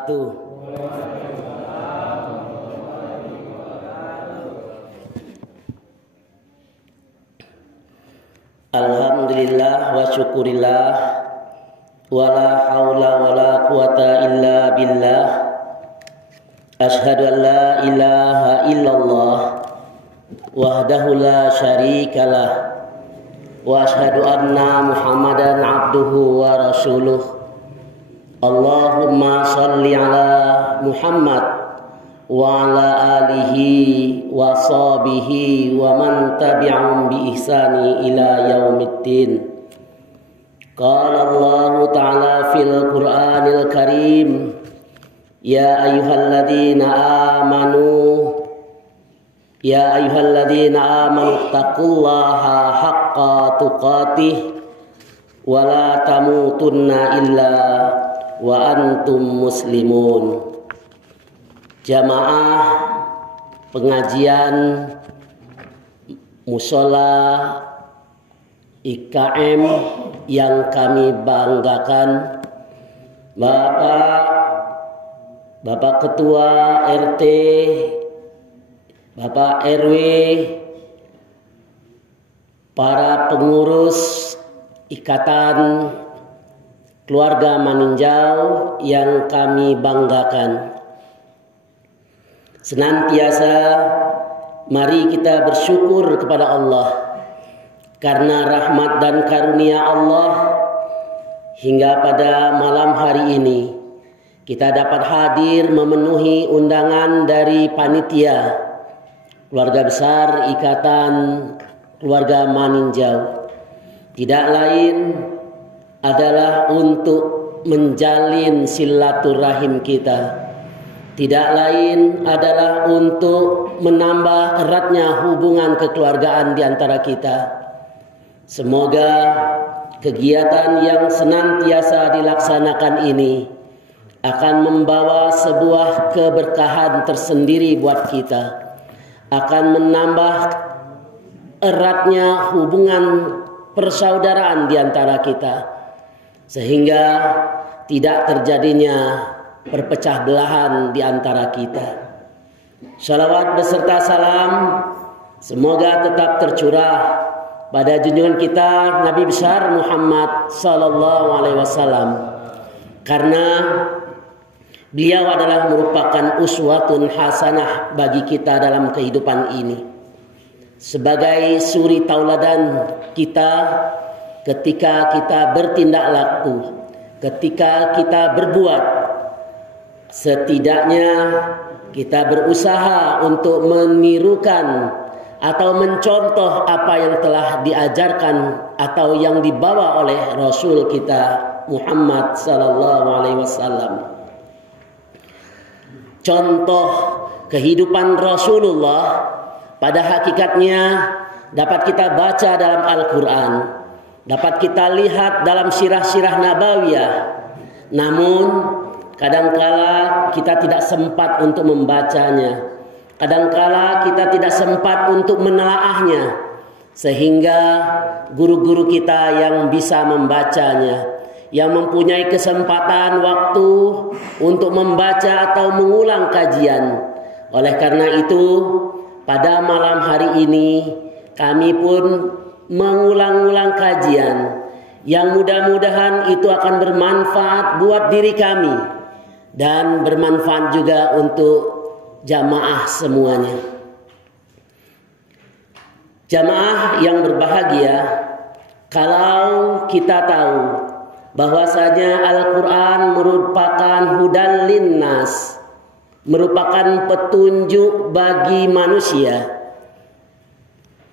wabarakatuh. Alhamdulillah wa syukurillah, wala haula wala quwata illa billah. Asyhadu an la ilaha illallah wahdahu la syarikalah, wa asyhadu anna Muhammadan abduhu wa rasuluh. Allahumma salli ala Muhammad wa ala alihi wa sahbihi wa man tabi'ahum bi ihsani ila yaumiddin. Qala Allah ta'ala fil Qur'anil Karim, ya ayyuhalladzina amanu taqullaha haqqa tuqatih wa la tamutunna illa wa antum muslimun. Jamaah pengajian musola IKM yang kami banggakan, Bapak Ketua RT, Bapak RW, para pengurus Ikatan Keluarga Maninjau yang kami banggakan. Senantiasa mari kita bersyukur kepada Allah karena rahmat dan karunia Allah hingga pada malam hari ini kita dapat hadir memenuhi undangan dari panitia Keluarga Besar Ikatan Keluarga Maninjau. Tidak lain adalah untuk menjalin silaturahim kita. Tidak lain adalah untuk menambah eratnya hubungan kekeluargaan di antara kita. Semoga kegiatan yang senantiasa dilaksanakan ini akan membawa sebuah keberkahan tersendiri buat kita, akan menambah eratnya hubungan persaudaraan di antara kita, sehingga tidak terjadinya perpecah belahan di antara kita. Salawat beserta salam semoga tetap tercurah pada junjungan kita Nabi besar Muhammad sallallahu alaihi wasallam, karena beliau adalah merupakan uswatun hasanah bagi kita dalam kehidupan ini, sebagai suri tauladan kita ketika kita bertindak laku, ketika kita berbuat. Setidaknya kita berusaha untuk menirukan atau mencontoh apa yang telah diajarkan atau yang dibawa oleh Rasul kita Muhammad sallallahu alaihi wasallam. Contoh kehidupan Rasulullah pada hakikatnya dapat kita baca dalam Al-Quran, dapat kita lihat dalam sirah-sirah nabawiyah. Namun kadangkala kita tidak sempat untuk membacanya, kadangkala kita tidak sempat untuk menelaahnya, sehingga guru-guru kita yang bisa membacanya, yang mempunyai kesempatan waktu untuk membaca atau mengulang kajian. Oleh karena itu, pada malam hari ini kami pun mengulang-ulang kajian yang mudah-mudahan itu akan bermanfaat buat diri kami dan bermanfaat juga untuk jamaah semuanya. Jamaah yang berbahagia, kalau kita tahu bahwasanya Al-Quran merupakan hudan linnas, merupakan petunjuk bagi manusia.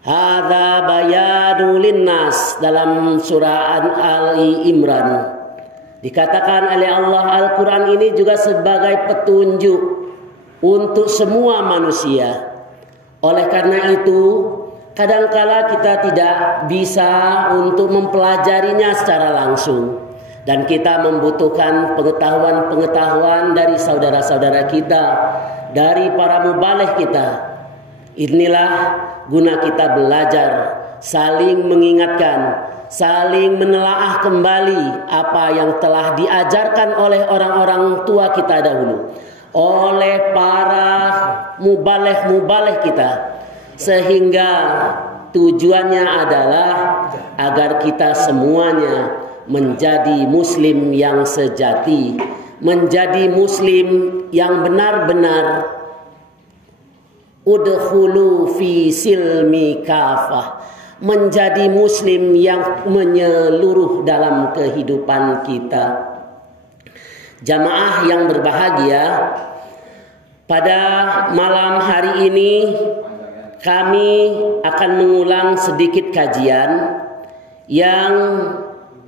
Hadza bayanu linnas dalam surah Ali Imran. Dikatakan oleh Allah, Al-Quran ini juga sebagai petunjuk untuk semua manusia. Oleh karena itu, kadangkala kita tidak bisa untuk mempelajarinya secara langsung, dan kita membutuhkan pengetahuan-pengetahuan dari saudara-saudara kita, dari para mubaligh kita. Inilah guna kita belajar, saling mengingatkan, saling menelaah kembali apa yang telah diajarkan oleh orang-orang tua kita dahulu, oleh para mubaleh kita, sehingga tujuannya adalah agar kita semuanya menjadi muslim yang sejati, menjadi muslim yang benar-benar udkhulu fi silmi kafah, menjadi muslim yang menyeluruh dalam kehidupan kita. Jamaah yang berbahagia, pada malam hari ini kami akan mengulang sedikit kajian yang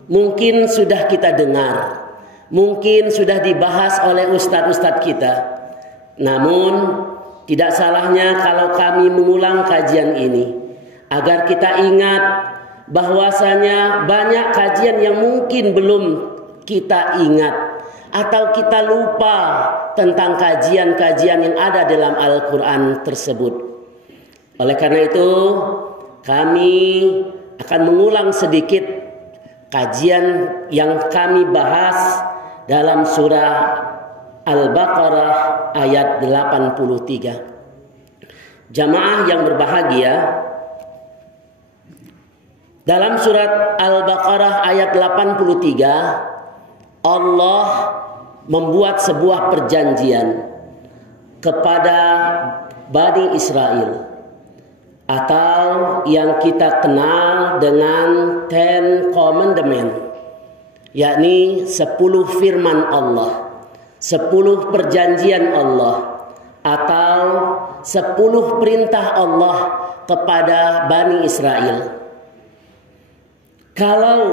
mungkin sudah kita dengar, mungkin sudah dibahas oleh ustadz-ustadz kita. Namun tidak salahnya kalau kami mengulang kajian ini agar kita ingat bahwasanya banyak kajian yang mungkin belum kita ingat atau kita lupa tentang kajian-kajian yang ada dalam Al-Quran tersebut. Oleh karena itu kami akan mengulang sedikit kajian yang kami bahas dalam surah Al-Baqarah ayat 83. Jamaah yang berbahagia, dalam surat Al-Baqarah ayat 83 Allah membuat sebuah perjanjian kepada Bani Israel, atau yang kita kenal dengan Ten Commandment, yakni 10 firman Allah, 10 perjanjian Allah, atau 10 perintah Allah kepada Bani Israel. Kalau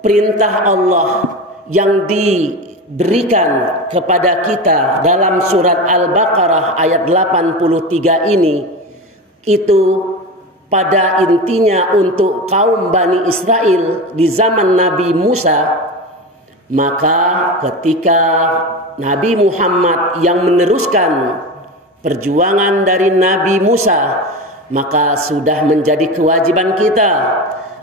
perintah Allah yang diberikan kepada kita dalam surat Al-Baqarah ayat 83 ini, itu pada intinya untuk kaum Bani Israel di zaman Nabi Musa, maka ketika Nabi Muhammad yang meneruskan perjuangan dari Nabi Musa, maka sudah menjadi kewajiban kita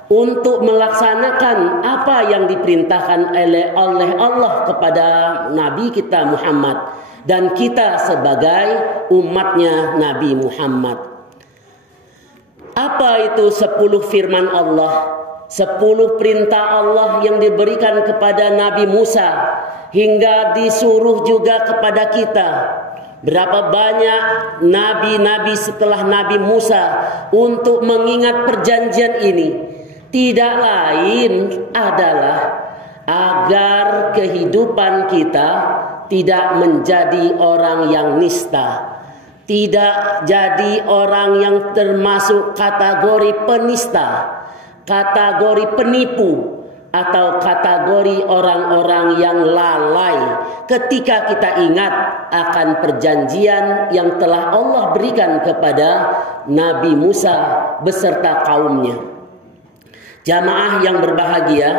untuk melaksanakan apa yang diperintahkan oleh Allah kepada Nabi kita Muhammad dan kita sebagai umatnya Nabi Muhammad. Apa itu 10 firman Allah, 10 perintah Allah yang diberikan kepada Nabi Musa hingga disuruh juga kepada kita? Berapa banyak nabi-nabi setelah Nabi Musa untuk mengingat perjanjian ini? Tidak lain adalah agar kehidupan kita tidak menjadi orang yang nista, tidak jadi orang yang termasuk kategori penista, kategori penipu, atau kategori orang-orang yang lalai ketika kita ingat akan perjanjian yang telah Allah berikan kepada Nabi Musa beserta kaumnya. Jamaah yang berbahagia,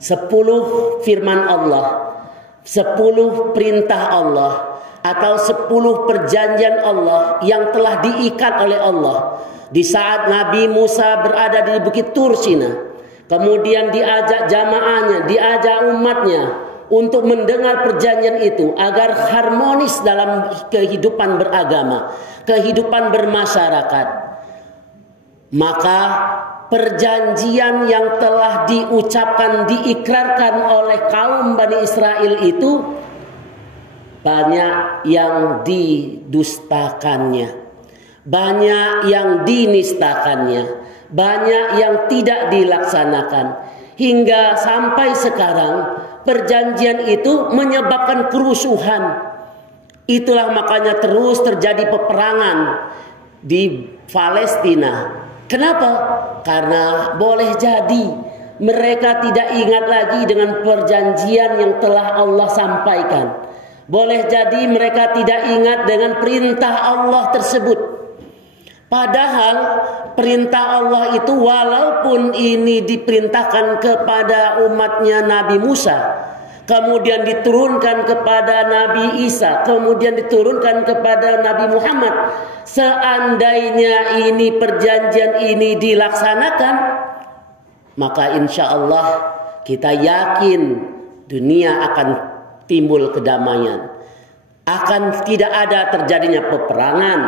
10 firman Allah, 10 perintah Allah, atau 10 perjanjian Allah yang telah diikat oleh Allah di saat Nabi Musa berada di Bukit Tur Sina. Kemudian diajak jamaahnya, diajak umatnya untuk mendengar perjanjian itu agar harmonis dalam kehidupan beragama, kehidupan bermasyarakat. Maka perjanjian yang telah diucapkan, diikrarkan oleh kaum Bani Israel itu banyak yang didustakannya, banyak yang dinistakannya, banyak yang tidak dilaksanakan, hingga sampai sekarang perjanjian itu menyebabkan kerusuhan. Itulah makanya terus terjadi peperangan di Palestina. Kenapa? Karena boleh jadi mereka tidak ingat lagi dengan perjanjian yang telah Allah sampaikan. Boleh jadi mereka tidak ingat dengan perintah Allah tersebut. Padahal perintah Allah itu walaupun ini diperintahkan kepada umatnya Nabi Musa, kemudian diturunkan kepada Nabi Isa, kemudian diturunkan kepada Nabi Muhammad. Seandainya ini perjanjian ini dilaksanakan, maka insya Allah kita yakin dunia akan timbul kedamaian. Akan tidak ada terjadinya peperangan,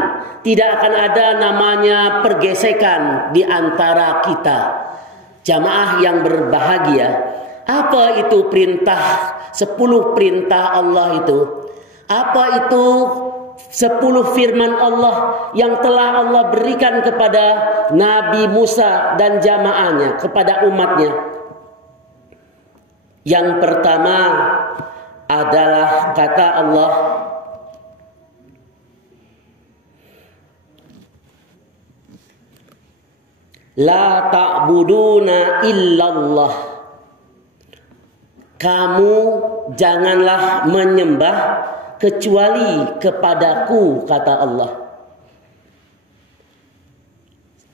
tidak akan ada namanya pergesekan di antara kita. Jamaah yang berbahagia, apa itu perintah, 10 perintah Allah itu? Apa itu 10 firman Allah yang telah Allah berikan kepada Nabi Musa dan jamaahnya, kepada umatnya? Yang pertama adalah kata Allah, la ta'buduna illallah. Kamu janganlah menyembah kecuali kepadaku, kata Allah.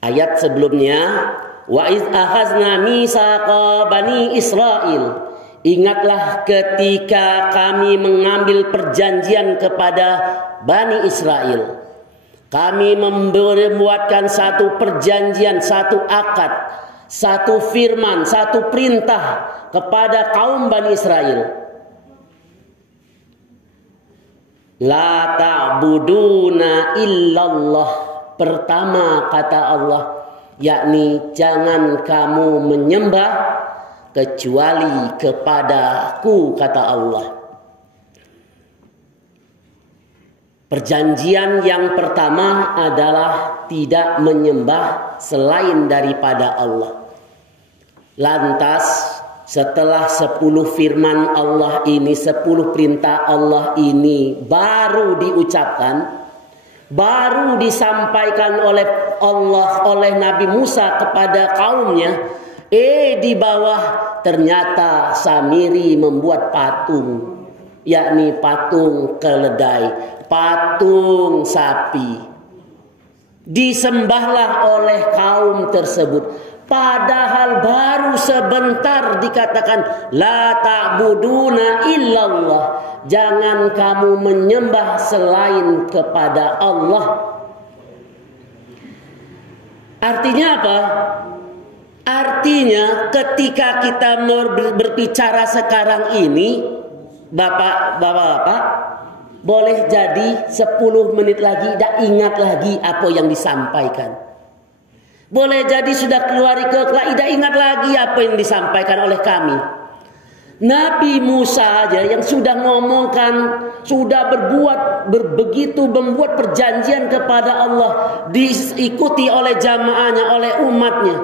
Ayat sebelumnya, wa iz akhazna mitsaqa bani Israil. Ingatlah ketika kami mengambil perjanjian kepada Bani Israel. Kami membuatkan satu perjanjian, satu akad, satu firman, satu perintah kepada kaum Bani Israel. La ta'buduna illallah. Pertama kata Allah, yakni jangan kamu menyembah kecuali kepadaku, kata Allah. Perjanjian yang pertama adalah tidak menyembah selain daripada Allah. Lantas setelah 10 firman Allah ini, 10 perintah Allah ini baru diucapkan, baru disampaikan oleh Allah, oleh Nabi Musa kepada kaumnya. Di bawah ternyata Samiri membuat patung, yakni patung keledai, patung sapi. Disembahlah oleh kaum tersebut. Padahal baru sebentar dikatakan la ta'buduna illallah. Jangan kamu menyembah selain kepada Allah. Artinya apa? Artinya ketika kita berbicara sekarang ini, Bapak-bapak, boleh jadi 10 menit lagi tidak ingat lagi apa yang disampaikan. Boleh jadi sudah keluar tidak ingat lagi apa yang disampaikan oleh kami. Nabi Musa aja yang sudah ngomongkan, sudah begitu membuat perjanjian kepada Allah, diikuti oleh jamaahnya, oleh umatnya.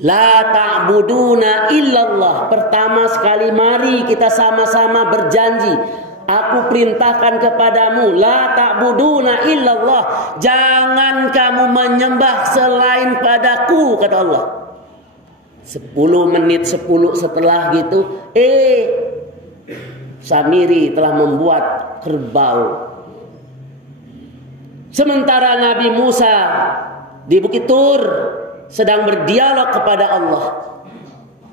La ta'buduna illallah. Pertama sekali mari kita sama-sama berjanji. Aku perintahkan kepadamu, la ta'buduna illallah. Jangan kamu menyembah selain padaku, kata Allah. 10 menit 10 setelah gitu, Samiri telah membuat kerbau. Sementara Nabi Musa di Bukit Tur sedang berdialog kepada Allah.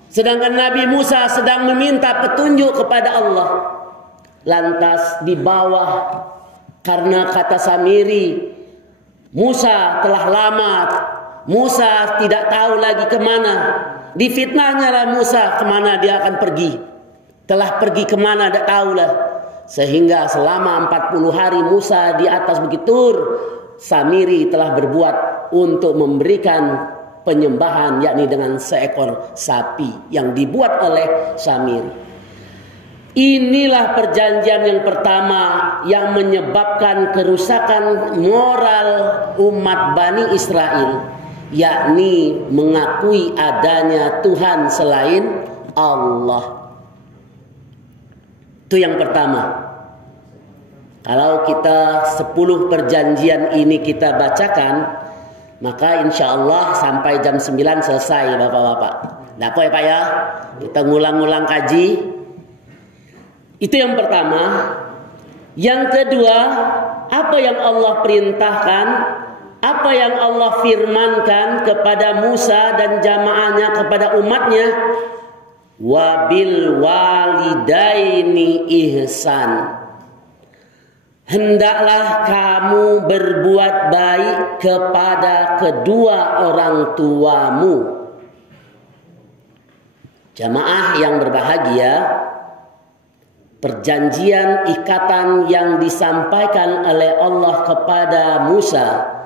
Sedangkan Nabi Musa sedang meminta petunjuk kepada Allah. Lantas di bawah, karena kata Samiri, Musa telah lama, Musa tidak tahu lagi kemana. Difitnahnya lah Musa kemana dia akan pergi. Telah pergi kemana tidak tahulah. Sehingga selama 40 hari Musa di atas Bukit Tur, Samiri telah berbuat untuk memberikan penyembahan, yakni dengan seekor sapi yang dibuat oleh Samiri. Inilah perjanjian yang pertama yang menyebabkan kerusakan moral umat Bani Israel, yakni mengakui adanya Tuhan selain Allah. Itu yang pertama. Kalau kita 10 perjanjian ini kita bacakan, maka insya Allah sampai jam 9 selesai Bapak-bapak. Tidak apa ya Pak ya? Kita ngulang-ngulang kaji. Itu yang pertama. Yang kedua, apa yang Allah perintahkan, apa yang Allah firmankan kepada Musa dan jamaahnya, kepada umatnya, wabil walidaini ihsan. Hendaklah kamu berbuat baik kepada kedua orang tuamu. Jamaah yang berbahagia, perjanjian ikatan yang disampaikan oleh Allah kepada Musa,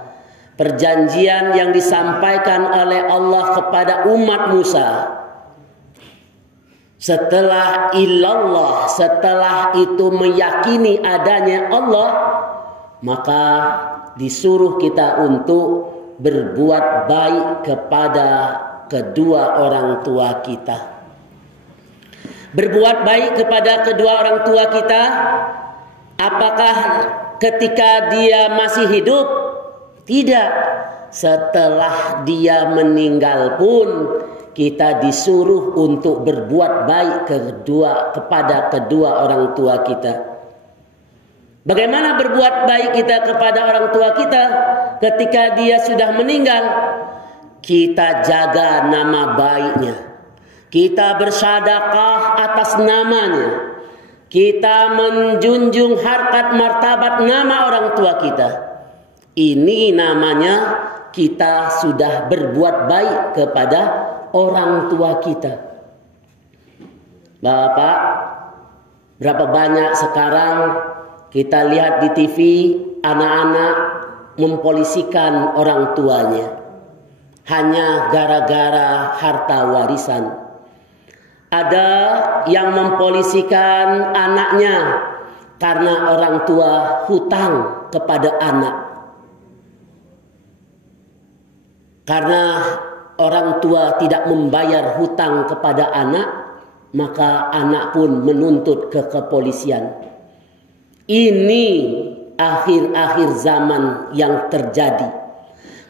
perjanjian yang disampaikan oleh Allah kepada umat Musa, setelah ilallah, setelah itu meyakini adanya Allah, maka disuruh kita untuk berbuat baik kepada kedua orang tua kita. Berbuat baik kepada kedua orang tua kita, apakah ketika dia masih hidup? Tidak. Setelah dia meninggal pun kita disuruh untuk berbuat baik kepada kedua orang tua kita. Bagaimana berbuat baik kita kepada orang tua kita ketika dia sudah meninggal? Kita jaga nama baiknya. Kita bersedekah atas namanya. Kita menjunjung harkat martabat nama orang tua kita. Ini namanya kita sudah berbuat baik kepada orang tua kita. Bapak, berapa banyak sekarang kita lihat di TV anak-anak mempolisikan orang tuanya hanya gara-gara harta warisan. Ada yang mempolisikan anaknya karena orang tua hutang kepada anak. Karena orang tua tidak membayar hutang kepada anak, maka anak pun menuntut ke kepolisian. Ini akhir-akhir zaman yang terjadi.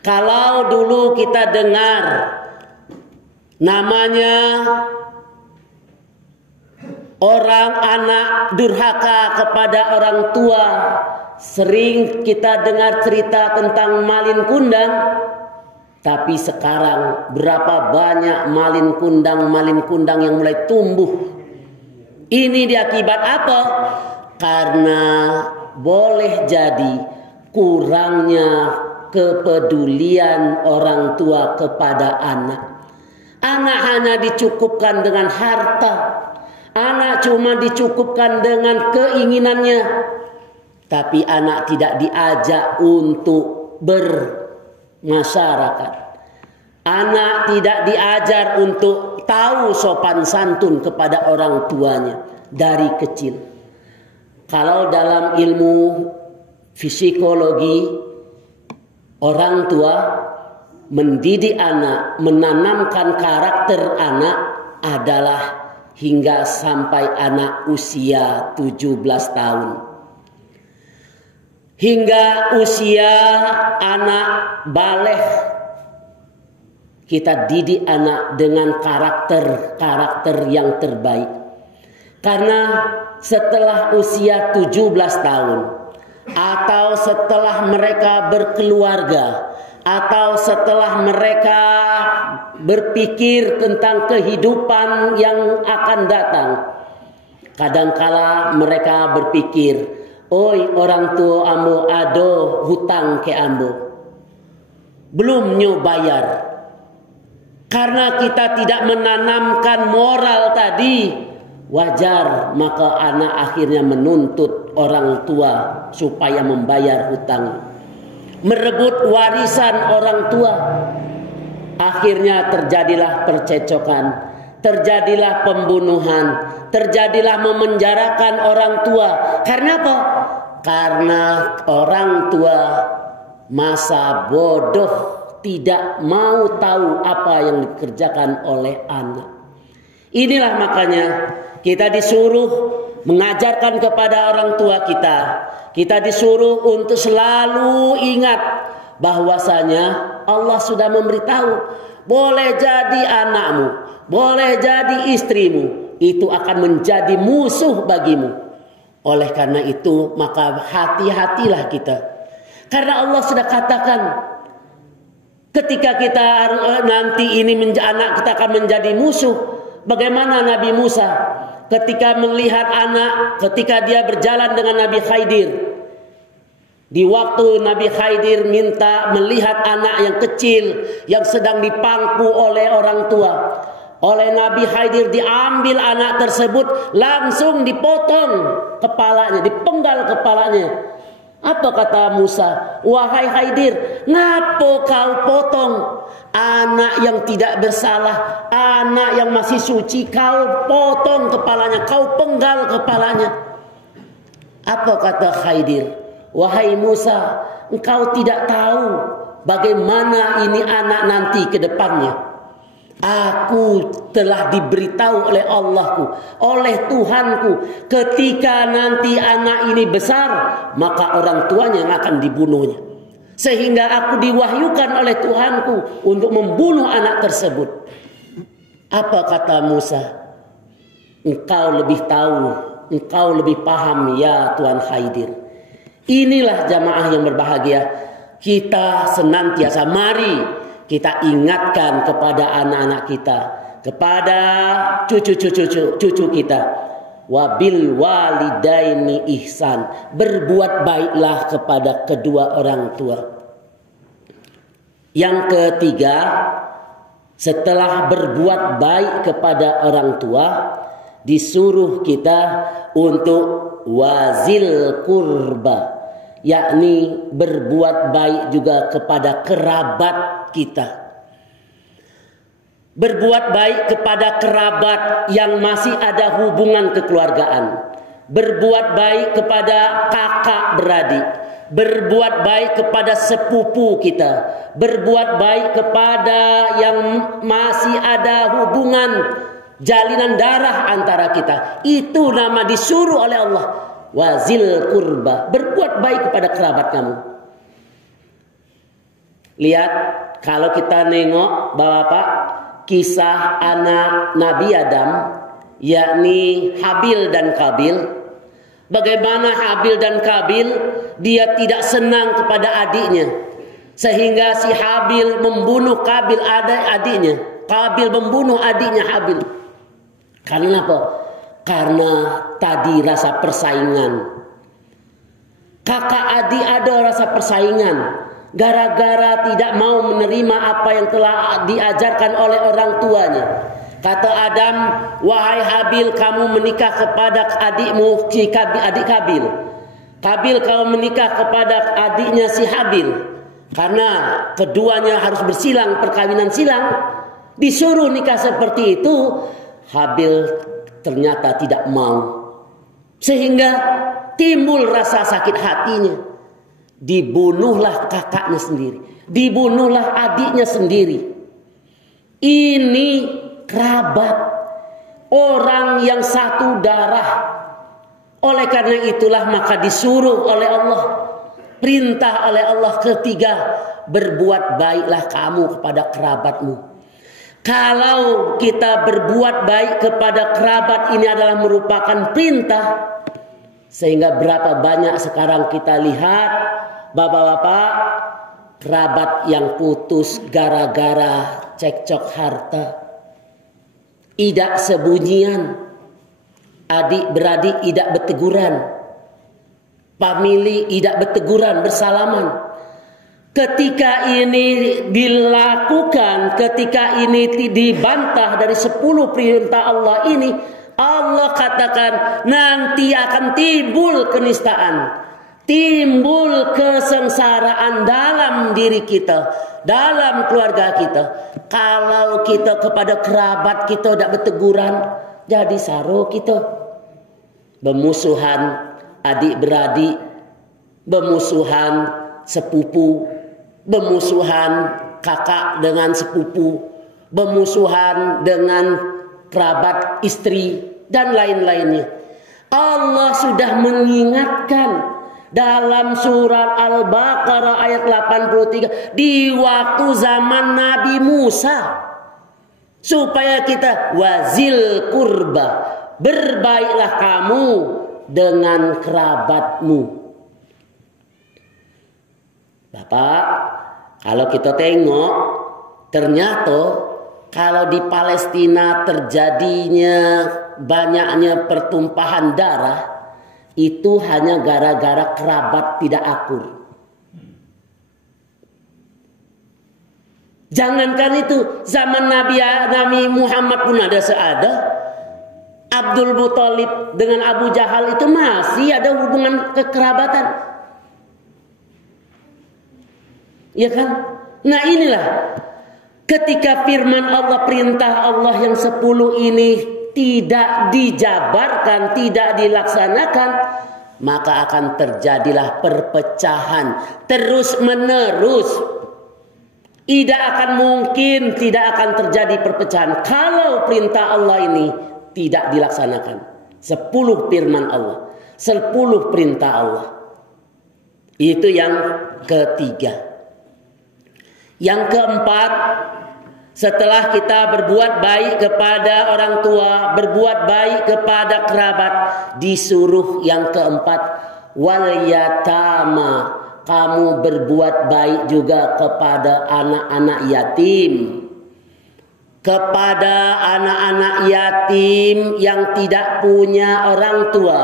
Kalau dulu kita dengar namanya orang anak durhaka kepada orang tua, sering kita dengar cerita tentang malin kundang. Tapi sekarang berapa banyak malin kundang yang mulai tumbuh. Ini diakibat apa? Karena boleh jadi kurangnya kepedulian orang tua kepada anak. Anak hanya dicukupkan dengan harta. Anak cuma dicukupkan dengan keinginannya. Tapi anak tidak diajak untuk bermasyarakat. Anak tidak diajar untuk tahu sopan santun kepada orang tuanya dari kecil. Kalau dalam ilmu psikologi, orang tua mendidik anak, menanamkan karakter anak adalah hingga sampai anak usia 17 tahun. Hingga usia anak baligh, kita didik anak dengan karakter yang terbaik. Karena setelah usia 17 tahun, atau setelah mereka berkeluarga, atau setelah mereka berpikir tentang kehidupan yang akan datang, kadangkala mereka berpikir, oi orang tua ambo ado hutang ke ambo, belum nyo bayar. Karena kita tidak menanamkan moral tadi, wajar maka anak akhirnya menuntut orang tua supaya membayar hutang, merebut warisan orang tua. Akhirnya terjadilah percecokan, terjadilah pembunuhan, terjadilah memenjarakan orang tua. Karena apa? Karena orang tua masa bodoh, tidak mau tahu apa yang dikerjakan oleh anak. Inilah makanya kita disuruh mengajarkan kepada orang tua kita. Kita disuruh untuk selalu ingat bahwasanya Allah sudah memberitahu, boleh jadi anakmu, boleh jadi istrimu, itu akan menjadi musuh bagimu. Oleh karena itu maka hati-hatilah kita. Karena Allah sudah katakan, ketika kita nanti ini anak kita akan menjadi musuh. Bagaimana Nabi Musa ketika melihat anak, ketika dia berjalan dengan Nabi Khidir. Di waktu Nabi Khidir minta melihat anak yang kecil yang sedang dipangku oleh orang tua. Oleh Nabi Khidir diambil anak tersebut, langsung dipotong kepalanya, dipenggal kepalanya. Apa kata Musa? Wahai Khidir, ngapo kau potong anak yang tidak bersalah, anak yang masih suci, kau potong kepalanya, kau penggal kepalanya. Apa kata Khidir? Wahai Musa, engkau tidak tahu bagaimana ini anak nanti ke depannya. Aku telah diberitahu oleh Allahku, oleh Tuhanku, ketika nanti anak ini besar, maka orang tuanya yang akan dibunuhnya. Sehingga aku diwahyukan oleh Tuhanku untuk membunuh anak tersebut. Apa kata Musa? Engkau lebih tahu, engkau lebih paham ya Tuhan Khidir. Inilah jamaah yang berbahagia. Kita senantiasa, mari kita ingatkan kepada anak-anak kita, kepada cucu kita, wabil walidaini ihsan, berbuat baiklah kepada kedua orang tua. Yang ketiga, setelah berbuat baik kepada orang tua, disuruh kita untuk wazil kurba, yakni berbuat baik juga kepada kerabat kita. Berbuat baik kepada kerabat yang masih ada hubungan kekeluargaan. Berbuat baik kepada kakak beradik. Berbuat baik kepada sepupu kita. Berbuat baik kepada yang masih ada hubungan jalinan darah antara kita. Itu nama disuruh oleh Allah. Wazil kurba, berbuat baik kepada kerabat kamu. Lihat, kalau kita nengok Bapak, kisah anak Nabi Adam, yakni Habil dan Qabil. Bagaimana Habil dan Qabil, dia tidak senang kepada adiknya, sehingga si Habil membunuh Qabil, adiknya. Qabil membunuh adiknya Habil. Karena apa? Karena tadi rasa persaingan. Kakak adik ada rasa persaingan. Gara-gara tidak mau menerima apa yang telah diajarkan oleh orang tuanya. Kata Adam, wahai Habil, kamu menikah kepada adikmu si adik Qabil. Qabil kamu menikah kepada adiknya si Habil. Karena keduanya harus bersilang, perkawinan silang. Disuruh nikah seperti itu, Habil ternyata tidak mau, sehingga timbul rasa sakit hatinya. Dibunuhlah kakaknya sendiri, dibunuhlah adiknya sendiri. Ini kerabat, orang yang satu darah. Oleh karena itulah maka disuruh oleh Allah, perintah oleh Allah ketiga, berbuat baiklah kamu kepada kerabatmu. Kalau kita berbuat baik kepada kerabat, ini adalah merupakan perintah. Sehingga berapa banyak sekarang kita lihat bapak-bapak, kerabat yang putus gara-gara cekcok harta. Idak sebunyian, adik beradik idak berteguran, famili idak berteguran, bersalaman. Ketika ini dilakukan, ketika ini dibantah dari 10 perintah Allah ini, Allah katakan nanti akan timbul kenistaan, timbul kesengsaraan dalam diri kita, dalam keluarga kita. Kalau kita kepada kerabat kita tidak berteguran, jadi saro kita. Bermusuhan adik beradik, bermusuhan sepupu, bermusuhan kakak dengan sepupu, bermusuhan dengan kerabat istri dan lain-lainnya. Allah sudah mengingatkan dalam surat Al-Baqarah ayat 83 di waktu zaman Nabi Musa, supaya kita wazil kurba, berbaiklah kamu dengan kerabatmu. Bapak, kalau kita tengok, ternyata kalau di Palestina terjadinya banyaknya pertumpahan darah, itu hanya gara-gara kerabat tidak akur. Jangankan itu, zaman Nabi Muhammad pun ada seada. Abdul Muthalib dengan Abu Jahal itu masih ada hubungan kekerabatan. Ya kan? Nah inilah ketika firman Allah, perintah Allah yang 10 ini tidak dijabarkan, tidak dilaksanakan, maka akan terjadilah perpecahan terus menerus. Tidak akan mungkin tidak akan terjadi perpecahan kalau perintah Allah ini tidak dilaksanakan. 10 firman Allah, 10 perintah Allah. Itu yang ketiga. Yang keempat, setelah kita berbuat baik kepada orang tua, berbuat baik kepada kerabat, disuruh yang keempat, wal yatama, kamu berbuat baik juga kepada anak-anak yatim. Kepada anak-anak yatim yang tidak punya orang tua,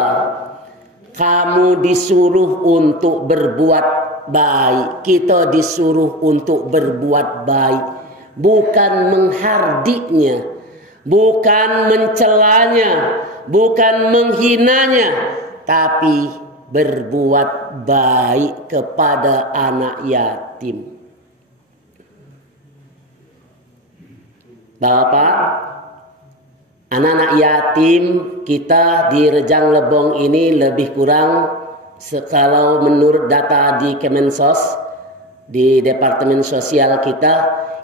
kamu disuruh untuk berbuat baik. Kita disuruh untuk berbuat baik, bukan menghardiknya, bukan mencelanya, bukan menghinanya, tapi berbuat baik kepada anak yatim. Bapak, anak-anak yatim kita di Rejang Lebong ini lebih kurang, kalau menurut data di Kemensos, di Departemen Sosial kita,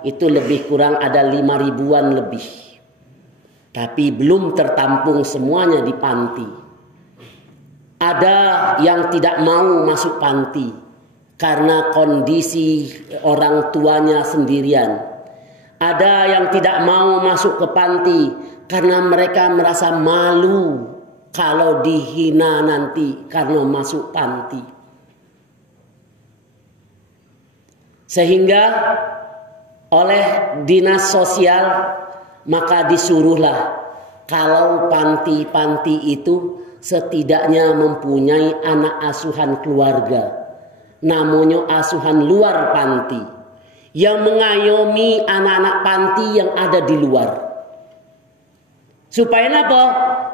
itu lebih kurang ada 5 ribuan lebih. Tapi belum tertampung semuanya di panti. Ada yang tidak mau masuk panti karena kondisi orang tuanya sendirian. Ada yang tidak mau masuk ke panti karena mereka merasa malu kalau dihina nanti karena masuk panti. Sehingga oleh dinas sosial maka disuruhlah kalau panti-panti itu setidaknya mempunyai anak asuhan keluarga, namanya asuhan luar panti, yang mengayomi anak-anak panti yang ada di luar. Supaya apa?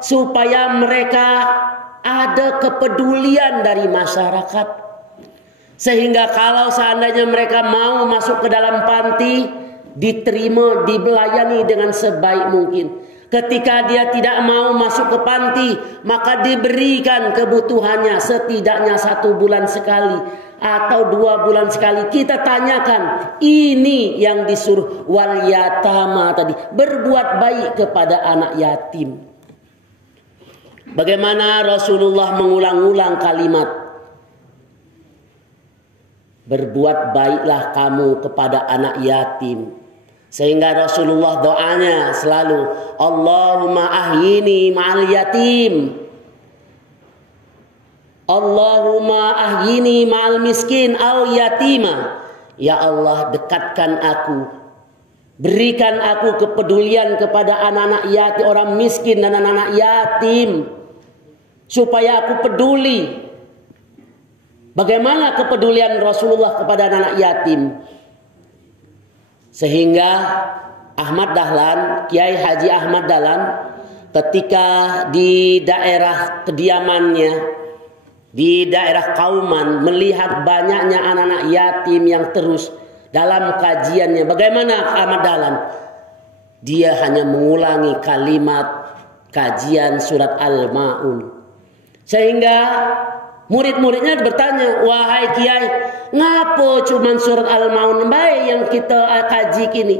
Supaya mereka ada kepedulian dari masyarakat. Sehingga kalau seandainya mereka mau masuk ke dalam panti, diterima, dibelayani dengan sebaik mungkin. Ketika dia tidak mau masuk ke panti, maka diberikan kebutuhannya setidaknya 1 bulan sekali atau 2 bulan sekali. Kita tanyakan, ini yang disuruh wal yatama tadi, berbuat baik kepada anak yatim. Bagaimana Rasulullah mengulang-ulang kalimat, berbuat baiklah kamu kepada anak yatim. Sehingga Rasulullah doanya selalu, Allahumma ahyini ma'al yatim, Allahumma ahyini ma'al miskin au yatima. Ya Allah, dekatkan aku, berikan aku kepedulian kepada anak-anak yatim, orang miskin dan anak-anak yatim, supaya aku peduli. Bagaimana kepedulian Rasulullah kepada anak-anak yatim? Sehingga Ahmad Dahlan, Kiai Haji Ahmad Dahlan, ketika di daerah kediamannya, di daerah Kauman, melihat banyaknya anak-anak yatim yang terus dalam kajiannya. Bagaimana Ahmad Dahlan? Dia hanya mengulangi kalimat kajian surat Al-Ma'un. Sehingga murid-muridnya bertanya, wahai Kiai, ngapa cuma surat Al-Ma'un baik yang kita kaji kini?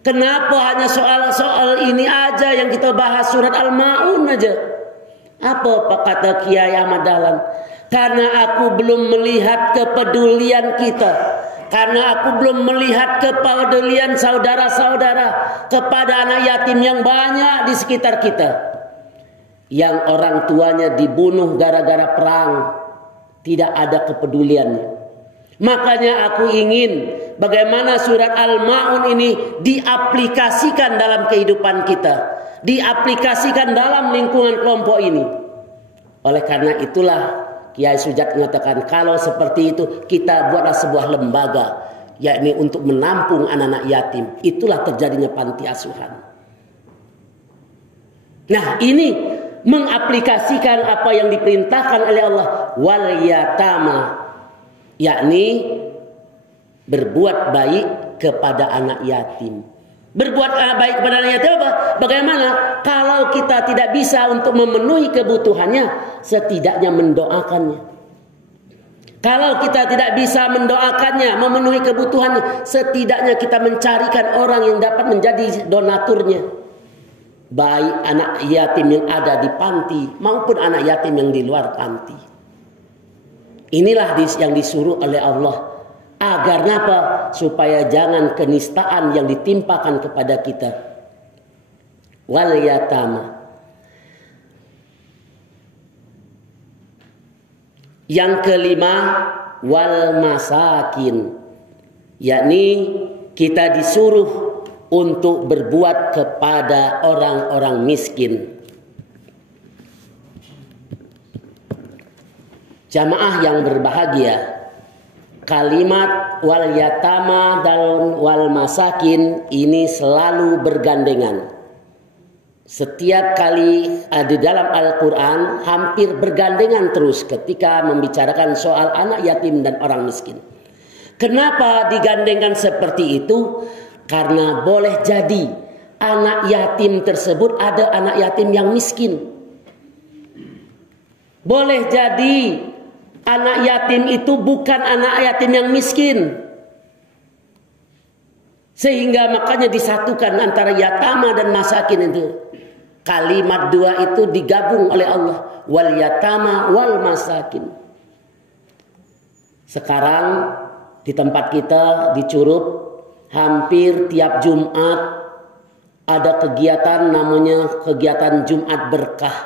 Kenapa hanya soal-soal ini aja yang kita bahas, surat Al-Ma'un aja? Apa kata Kiai Ahmad Dahlan? Karena aku belum melihat kepedulian kita, karena aku belum melihat kepedulian saudara-saudara kepada anak yatim yang banyak di sekitar kita, yang orang tuanya dibunuh gara-gara perang, tidak ada kepeduliannya. Makanya aku ingin bagaimana surat Al-Ma'un ini diaplikasikan dalam kehidupan kita, diaplikasikan dalam lingkungan kelompok ini. Oleh karena itulah Kiai Sujat mengatakan, kalau seperti itu kita buatlah sebuah lembaga yakni untuk menampung anak-anak yatim. Itulah terjadinya panti asuhan. Nah, ini mengaplikasikan apa yang diperintahkan oleh Allah, wal yatama, yakni berbuat baik kepada anak yatim. Berbuat baik kepada anak yatim apa? Bagaimana? Kalau kita tidak bisa untuk memenuhi kebutuhannya, setidaknya mendoakannya. Kalau kita tidak bisa mendoakannya, memenuhi kebutuhannya, setidaknya kita mencarikan orang yang dapat menjadi donaturnya. Baik anak yatim yang ada di panti maupun anak yatim yang di luar panti. Inilah yang disuruh oleh Allah. Agar apa? Supaya jangan kenistaan yang ditimpakan kepada kita. Wal yatama. Yang kelima, wal masakin. Yakni kita disuruh untuk berbuat kepada orang-orang miskin. Jamaah yang berbahagia, kalimat wal yatama dan wal masakin ini selalu bergandengan. Setiap kali di dalam Al-Quran hampir bergandengan terus ketika membicarakan soal anak yatim dan orang miskin. Kenapa digandengkan seperti itu? Karena boleh jadi anak yatim tersebut ada anak yatim yang miskin. Boleh jadi anak yatim itu bukan anak yatim yang miskin. Sehingga makanya disatukan antara yatama dan masakin itu. Kalimat dua itu digabung oleh Allah. Wal yatama wal masakin. Sekarang di tempat kita di Curup, hampir tiap Jumat ada kegiatan namanya kegiatan Jumat Berkah.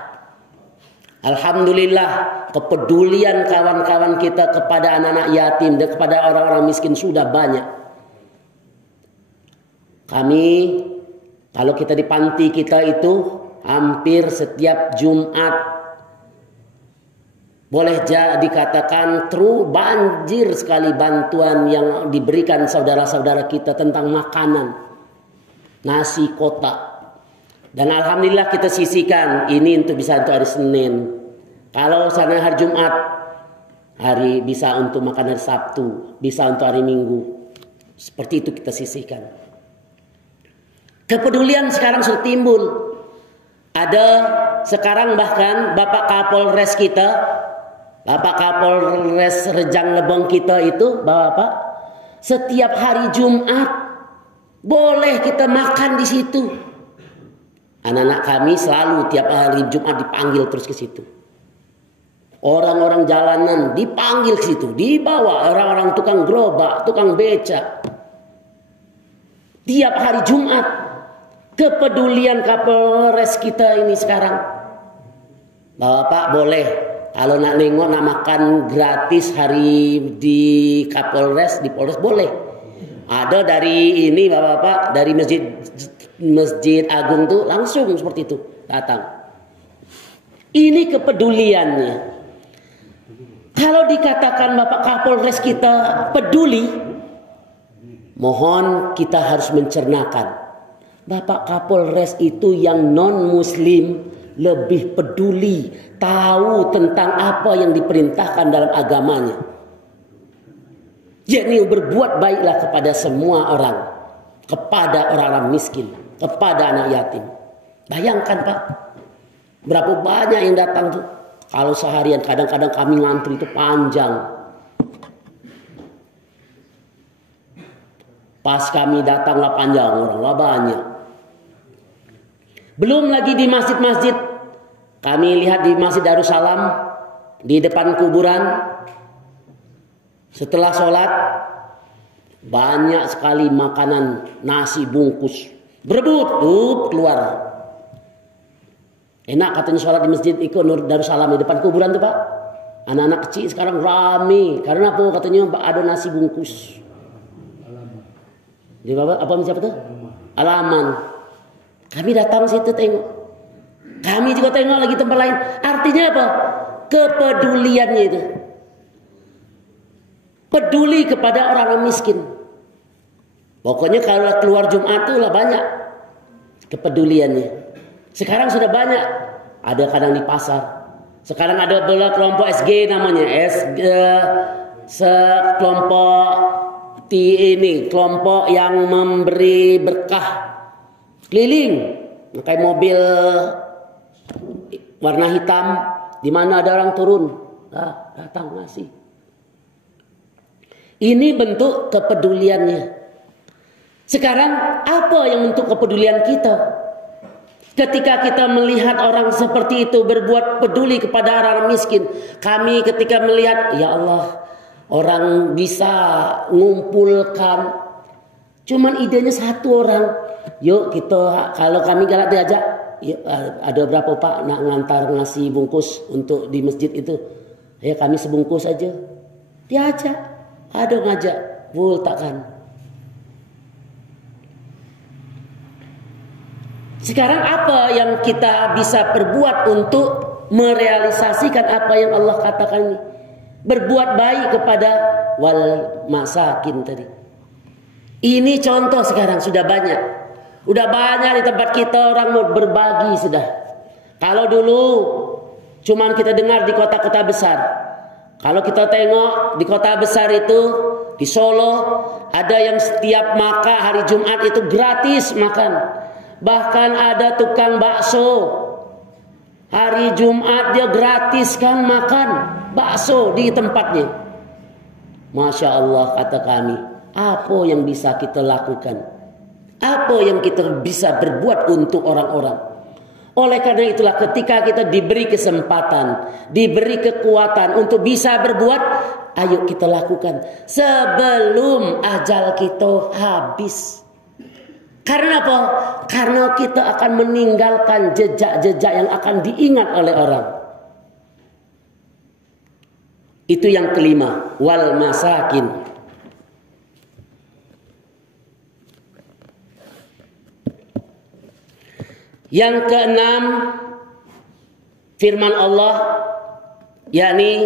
Alhamdulillah kepedulian kawan-kawan kita kepada anak-anak yatim dan kepada orang-orang miskin sudah banyak. Kami kalau kita di panti kita itu hampir setiap Jumat boleh dikatakan banjir sekali bantuan yang diberikan saudara-saudara kita tentang makanan. Nasi kotak. Dan alhamdulillah kita sisihkan ini untuk bisa untuk hari Senin. Kalau sana hari Jumat, bisa untuk makan hari Sabtu, bisa untuk hari Minggu. Seperti itu kita sisihkan. Kepedulian sekarang sudah timbul. Ada sekarang bahkan Bapak Kapolres kita, Bapak Kapolres Rejang Lebong kita itu, Bapak, setiap hari Jumat boleh kita makan di situ. Anak-anak kami selalu tiap hari Jumat dipanggil terus ke situ. Orang-orang jalanan dipanggil ke situ, dibawa orang-orang tukang gerobak, tukang beca. Tiap hari Jumat, kepedulian Kapolres kita ini sekarang. Bapak boleh. Kalau nak nengok nak makan gratis hari di Kapolres, di Polres boleh. Ada dari ini Bapak-bapak dari Masjid Agung tuh langsung seperti itu datang. Ini kepeduliannya. Kalau dikatakan Bapak Kapolres kita peduli, mohon kita harus mencernakan. Bapak Kapolres itu yang non muslim lebih peduli, tahu tentang apa yang diperintahkan dalam agamanya. Yakni berbuat baiklah kepada semua orang, kepada orang-orang miskin, kepada anak yatim. Bayangkan Pak, berapa banyak yang datang tuh. Kalau seharian kadang-kadang kami ngantri itu panjang. Pas kami datanglah panjang, oranglah banyak. Belum lagi di masjid-masjid. Kami lihat di Masjid Darussalam, di depan kuburan, setelah sholat banyak sekali makanan nasi bungkus berebut keluar. Enak katanya sholat di Masjid Darussalam di depan kuburan tuh Pak. Anak-anak kecil sekarang rame karena apa katanya ada nasi bungkus. Di apa siapa tuh? Alaman. Kami datang situ tengok. Kami juga tengok lagi tempat lain. Artinya apa? Kepeduliannya itu. Peduli kepada orang-orang miskin. Pokoknya kalau keluar Jumat tuh lah banyak kepeduliannya. Sekarang sudah banyak. Ada kadang di pasar. Sekarang ada bola kelompok SG namanya. Kelompok yang memberi berkah keliling, pakai mobil warna hitam, di mana ada orang turun, datang ngasih. Ini bentuk kepeduliannya. Sekarang apa yang bentuk kepedulian kita? Ketika kita melihat orang seperti itu berbuat peduli kepada orang miskin, kami ketika melihat, ya Allah, orang bisa ngumpulkan, cuman idenya satu orang. Yuk kita, kalau kami galak diajak, yuk, ada berapa Pak nak ngantar ngasih bungkus untuk di masjid itu? Ya kami sebungkus aja. Diajak, ada ngajak, takkan. Sekarang apa yang kita bisa perbuat untuk merealisasikan apa yang Allah katakan ini? Berbuat baik kepada wal masakin tadi. Ini contoh sekarang sudah banyak. Udah banyak di tempat kita orang mau berbagi sudah. Kalau dulu cuman kita dengar di kota-kota besar. Kalau kita tengok di kota besar itu, di Solo, ada yang setiap makan hari Jumat itu gratis makan. Bahkan ada tukang bakso, hari Jumat dia gratiskan makan bakso di tempatnya. Masya Allah, kata kami, apa yang bisa kita lakukan? Apa yang kita bisa berbuat untuk orang-orang? Oleh karena itulah ketika kita diberi kesempatan, diberi kekuatan untuk bisa berbuat, ayo kita lakukan sebelum ajal kita habis. Karena apa? Karena kita akan meninggalkan jejak-jejak yang akan diingat oleh orang. Itu yang kelima, wal masakin. Yang keenam, firman Allah, yakni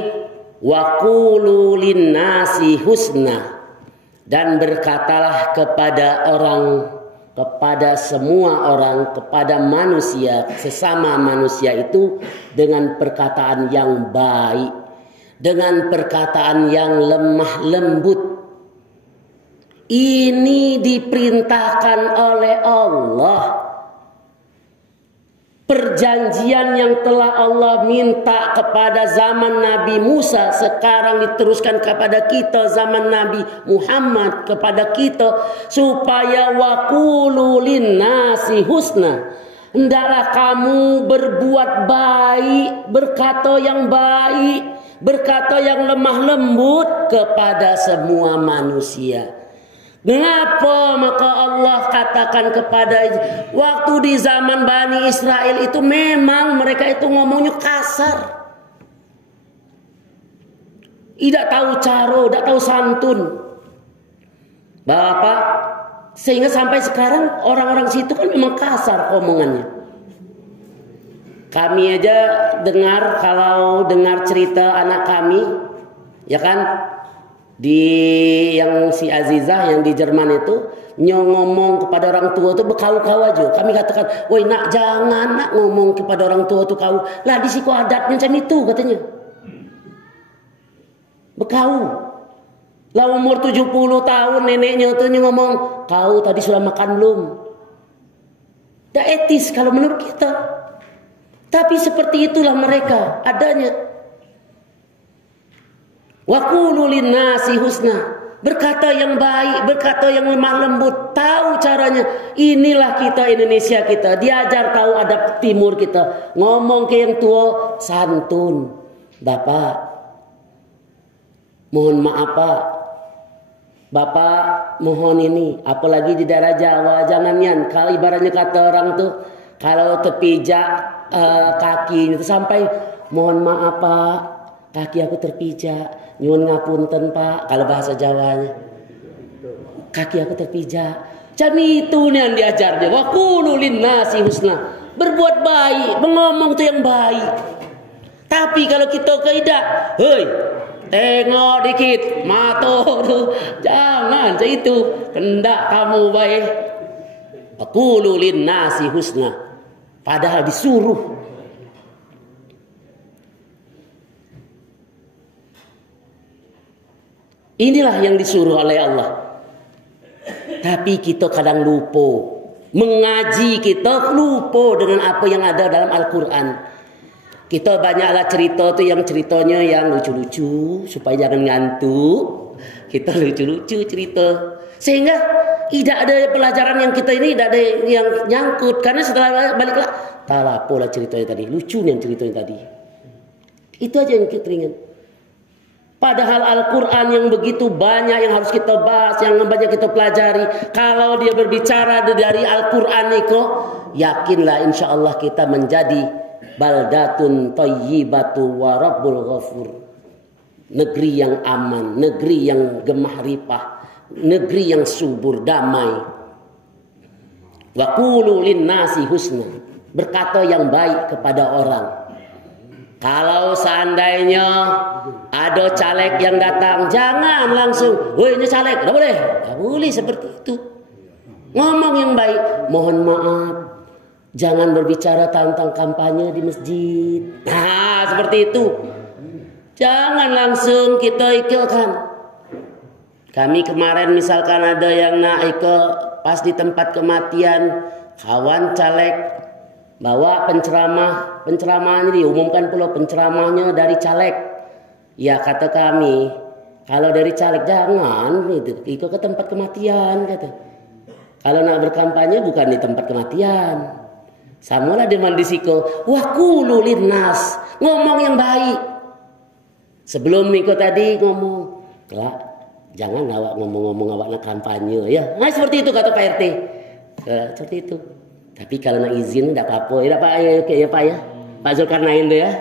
wa qulu linnasi husna, dan berkatalah kepada orang, kepada semua orang, kepada manusia, sesama manusia itu dengan perkataan yang baik, dengan perkataan yang lemah lembut. Ini diperintahkan oleh Allah. Perjanjian yang telah Allah minta kepada zaman Nabi Musa sekarang diteruskan kepada kita zaman Nabi Muhammad, kepada kita, supaya waqulu linnasi husna. Hendaklah kamu berbuat baik, berkata yang baik, berkata yang lemah lembut kepada semua manusia. Mengapa maka Allah katakan kepada waktu di zaman Bani Israel itu memang mereka itu ngomongnya kasar. Tidak tahu cara, tidak tahu santun. Bapak, sehingga sampai sekarang orang-orang situ kan memang kasar omongannya. Kami aja dengar, kalau dengar cerita anak kami, ya kan, di yang si Azizah yang di Jerman itu ngomong kepada orang tua itu bekau-kau aja. Kami katakan, woi nak, jangan nak ngomong kepada orang tua itu kau. Lah di siku adatnya macam itu katanya. Bekau. Lah umur 70 tahun neneknya itu ngomong, kau tadi sudah makan belum? Tidak etis kalau menurut kita. Tapi seperti itulah mereka adanya. Wa qulu linnasi husna, berkata yang baik, berkata yang lemah lembut, tahu caranya. Inilah kita Indonesia kita, diajar tahu adab timur kita. Ngomong ke yang tua santun. Bapak, mohon maaf Pak, Bapak mohon ini, apalagi di daerah Jawa, jangan yan. Kalau ibaratnya kata orang tuh, kalau terpijak kaki itu sampai mohon maaf Pak, kaki aku terpijak. Nyuwun ngapunten Pak, kalau bahasa Jawanya. Kaki aku terpijak. Jadi itu nih yang diajarnya. Wa qulu linnasi husna. Berbuat baik, mengomong itu yang baik. Tapi kalau kita kaidah, hei, tengok dikit, mata tuh, jangan. Jangan itu. Hendak kamu baik. Aqulu linnasi husna. Padahal disuruh. Inilah yang disuruh oleh Allah. Tapi kita kadang lupa. Mengaji kita lupa dengan apa yang ada dalam Al-Quran. Kita banyaklah cerita tu yang ceritanya yang lucu-lucu supaya jangan ngantuk. Kita lucu-lucu cerita sehingga tidak ada pelajaran yang kita ini tidak ada yang nyangkut. Karena setelah baliklah tak apalah ceritanya tadi, lucu yang ceritanya tadi. Itu aja yang kita ingat. Padahal Al-Quran yang begitu banyak yang harus kita bahas, yang banyak kita pelajari. Kalau dia berbicara dari Al-Quran itu, yakinlah insya Allah kita menjadi baldatun thayyibatu wa rabbul ghafur. Negeri yang aman, negeri yang gemah ripah, negeri yang subur, damai. Wa qulu linnasi husna. Berkata yang baik kepada orang. Kalau seandainya ada caleg yang datang, jangan langsung, "Woi, ini caleg." Tidak boleh. Tidak boleh seperti itu. Ngomong yang baik. Mohon maaf, jangan berbicara tentang kampanye di masjid. Nah, seperti itu. Jangan langsung kita ikutkan. Kami kemarin misalkan ada yang nak ikut pas di tempat kematian, kawan caleg bawa penceramahnya diumumkan pula penceramahnya dari caleg. Ya kata kami, kalau dari caleg jangan gitu, ikut ke tempat kematian kata. Kalau nak berkampanye bukan di tempat kematian. Samalah dengan disiko, wa qulu linnas, ngomong yang baik. Sebelum ikut tadi ngomong, "Kelak, jangan awak ngomong-ngomong awak nak kampanye ya." Nah, seperti itu kata Pak RT. Seperti itu. Tapi kalau nak izin tidak apa-apa. Ya Pak ya Pak ya. Pak Zulkarnain tu ya.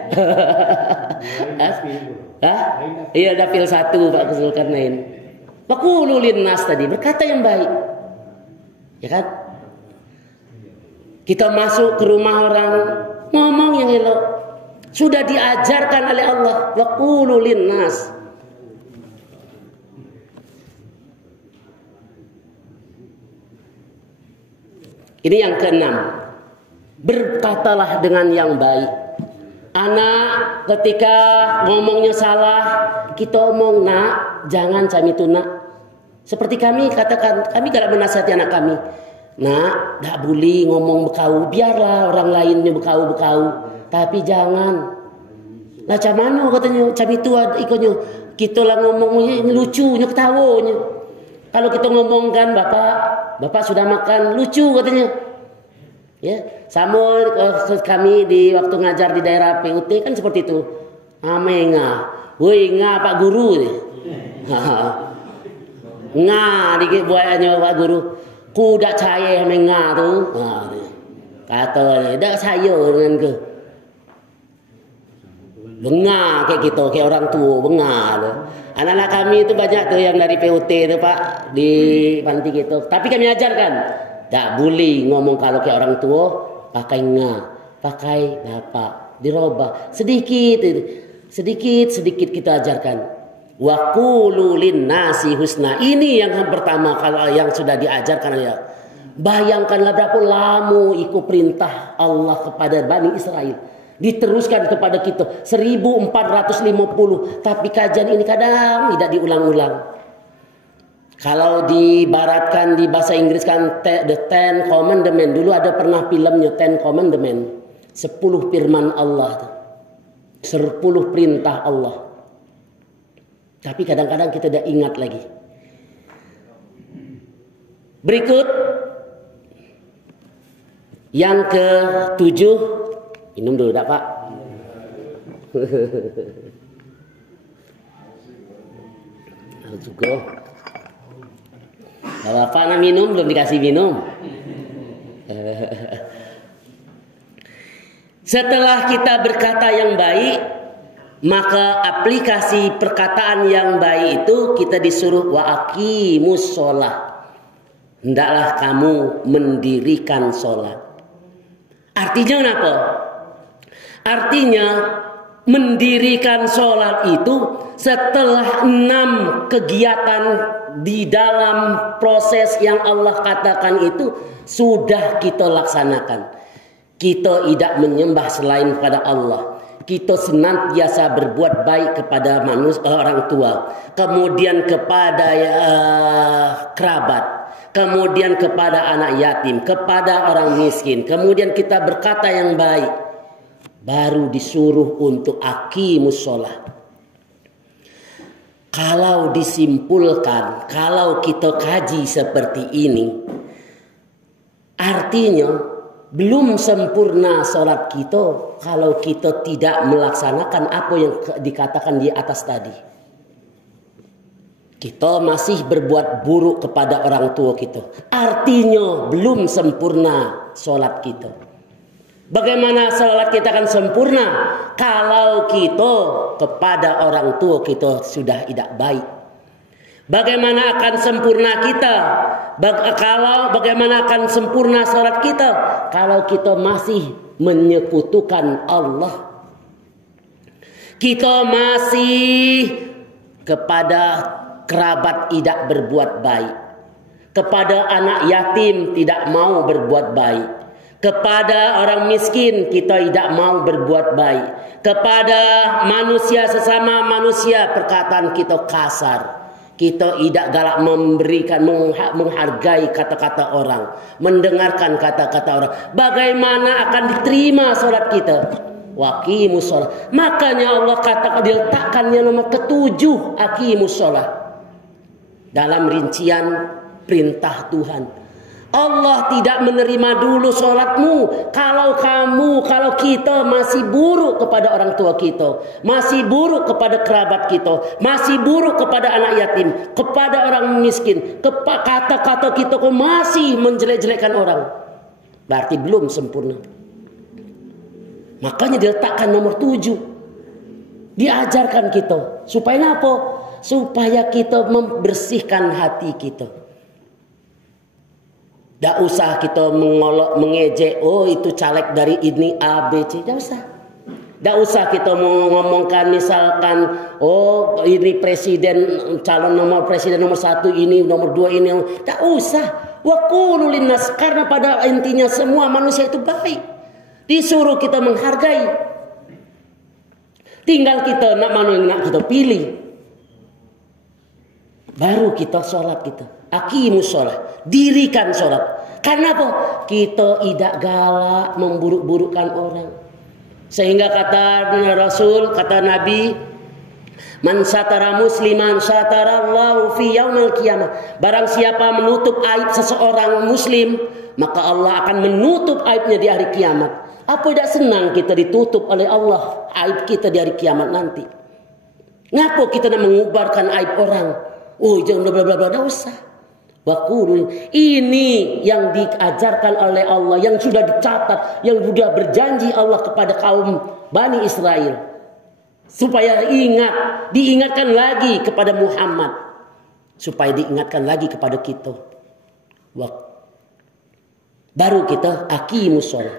Iya dapil 1 Pak Zulkarnain. Waqulu linnas tadi berkata yang baik. Ya kan? Kita masuk ke rumah orang ngomong yang elok. Sudah diajarkan oleh Allah. Waqulu linnas. Ini yang keenam. Berkatalah dengan yang baik. Anak ketika ngomongnya salah, kita omong, "Nak, jangan cami itu nak." Seperti kami katakan, kami kalau menasihati anak kami, "Nak, tak boleh ngomong bekau, biarlah orang lainnya bekau-bekau. Tapi jangan." Lah macam mana katanya, cami itu ikutnya. Kita lah ngomongnya lucunya, ketawanya. Kalau kita ngomongkan, Bapak sudah makan, lucu katanya. Ya, sama kami di waktu ngajar di daerah PUT kan seperti itu. Amenga, woi nga Pak Guru ni. Nga dikit buatnya Pak Guru. Ku dak percaya amenga tu. Kata dak saya dengan ke. Bengar kayak gitu, kayak orang tua bengar tu. Anak-anak kami itu banyak tuh yang dari PUT tu Pak di panti gitu. Tapi kami ajarkan, tak boleh ngomong kalau kayak orang tua pakai nga, pakai apa, dirubah sedikit kita ajarkan. Wa qulu linnasi husna. Ini yang pertama kalau yang sudah diajarkan ya. Bayangkanlah berapa lama ikut perintah Allah kepada Bani Israel. Diteruskan kepada kita 1450. Tapi kajian ini kadang tidak diulang-ulang. Kalau dibaratkan di bahasa Inggris kan The Ten Commandment. Dulu ada pernah filmnya Ten Commandment. 10 firman Allah. 10 perintah Allah. Tapi kadang-kadang kita tidak ingat lagi. Berikut yang ke-7. Minum dulu tak Pak? Juga. Kalau Bapak nak minum belum dikasih minum. Setelah kita berkata yang baik, maka aplikasi perkataan yang baik itu kita disuruh wa aqimus shalah. Hendaklah kamu mendirikan sholat. Artinya apa? Artinya mendirikan sholat itu setelah 6 kegiatan di dalam proses yang Allah katakan itu sudah kita laksanakan. Kita tidak menyembah selain pada Allah. Kita senantiasa berbuat baik kepada manusia, orang tua, kemudian kepada kerabat, kemudian kepada anak yatim, kepada orang miskin, kemudian kita berkata yang baik, baru disuruh untuk aqimus sholat. Kalau disimpulkan, kalau kita kaji seperti ini, artinya belum sempurna sholat kita kalau kita tidak melaksanakan apa yang dikatakan di atas tadi. Kita masih berbuat buruk kepada orang tua kita. Artinya belum sempurna sholat kita. Bagaimana sholat kita akan sempurna kalau kita kepada orang tua kita sudah tidak baik? Bagaimana akan sempurna kita? Bagaimana akan sempurna sholat kita kalau kita masih menyekutukan Allah? Kita masih kepada kerabat tidak berbuat baik, kepada anak yatim tidak mau berbuat baik, kepada orang miskin kita tidak mau berbuat baik, kepada manusia sesama manusia perkataan kita kasar. Kita tidak galak memberikan, menghargai kata-kata orang, mendengarkan kata-kata orang. Bagaimana akan diterima sholat kita? Waqimus sholat. Makanya Allah katakan, diletakkannya nomor ke-7, aqimus sholat. Dalam rincian perintah Tuhan. Allah tidak menerima dulu sholatmu kalau kita masih buruk kepada orang tua kita, masih buruk kepada kerabat kita, masih buruk kepada anak yatim, kepada orang miskin, kata-kata kita masih menjelek-jelekkan orang, berarti belum sempurna. Makanya diletakkan nomor 7, diajarkan kita supaya apa? Supaya kita membersihkan hati kita. Tidak usah kita mengolok, mengejek, oh itu caleg dari ini A, B, C. Tidak usah. Tidak usah kita mengomongkan misalkan, oh ini presiden, calon nomor presiden nomor 1 ini, nomor 2 ini. Tidak usah. Wa qulu linnas, karena pada intinya semua manusia itu baik. Disuruh kita menghargai. Tinggal kita nak kita pilih. Baru kita sholat kita. Aqimus sholat, dirikan sholat. Karena apa? Kita tidak galak memburuk-burukkan orang. Sehingga kata Rasul, kata Nabi, man satara musliman satarallahu fi yaumil qiyamah. Barang siapa menutup aib seseorang muslim, maka Allah akan menutup aibnya di hari kiamat. Apa tidak senang kita ditutup oleh Allah aib kita di hari kiamat nanti? Ngapa kita nak mengubarkan aib orang? Oh jangan bla bla bla, tidak usah. Waqul, ini yang diajarkan oleh Allah, yang sudah dicatat, yang sudah berjanji Allah kepada kaum Bani Israel, supaya diingatkan lagi kepada Muhammad, supaya diingatkan lagi kepada kita. Baru kita aqimus sholat.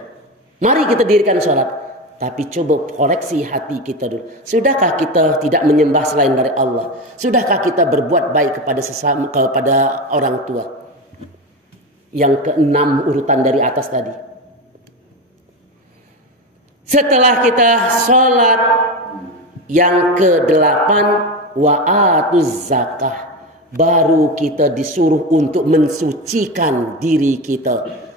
Mari kita dirikan sholat. Tapi coba koreksi hati kita dulu. Sudahkah kita tidak menyembah selain dari Allah? Sudahkah kita berbuat baik kepada sesama, kepada orang tua? Yang ke-6 urutan dari atas tadi. Setelah kita sholat, yang ke-8 wa'atuz zakah, baru kita disuruh untuk mensucikan diri kita.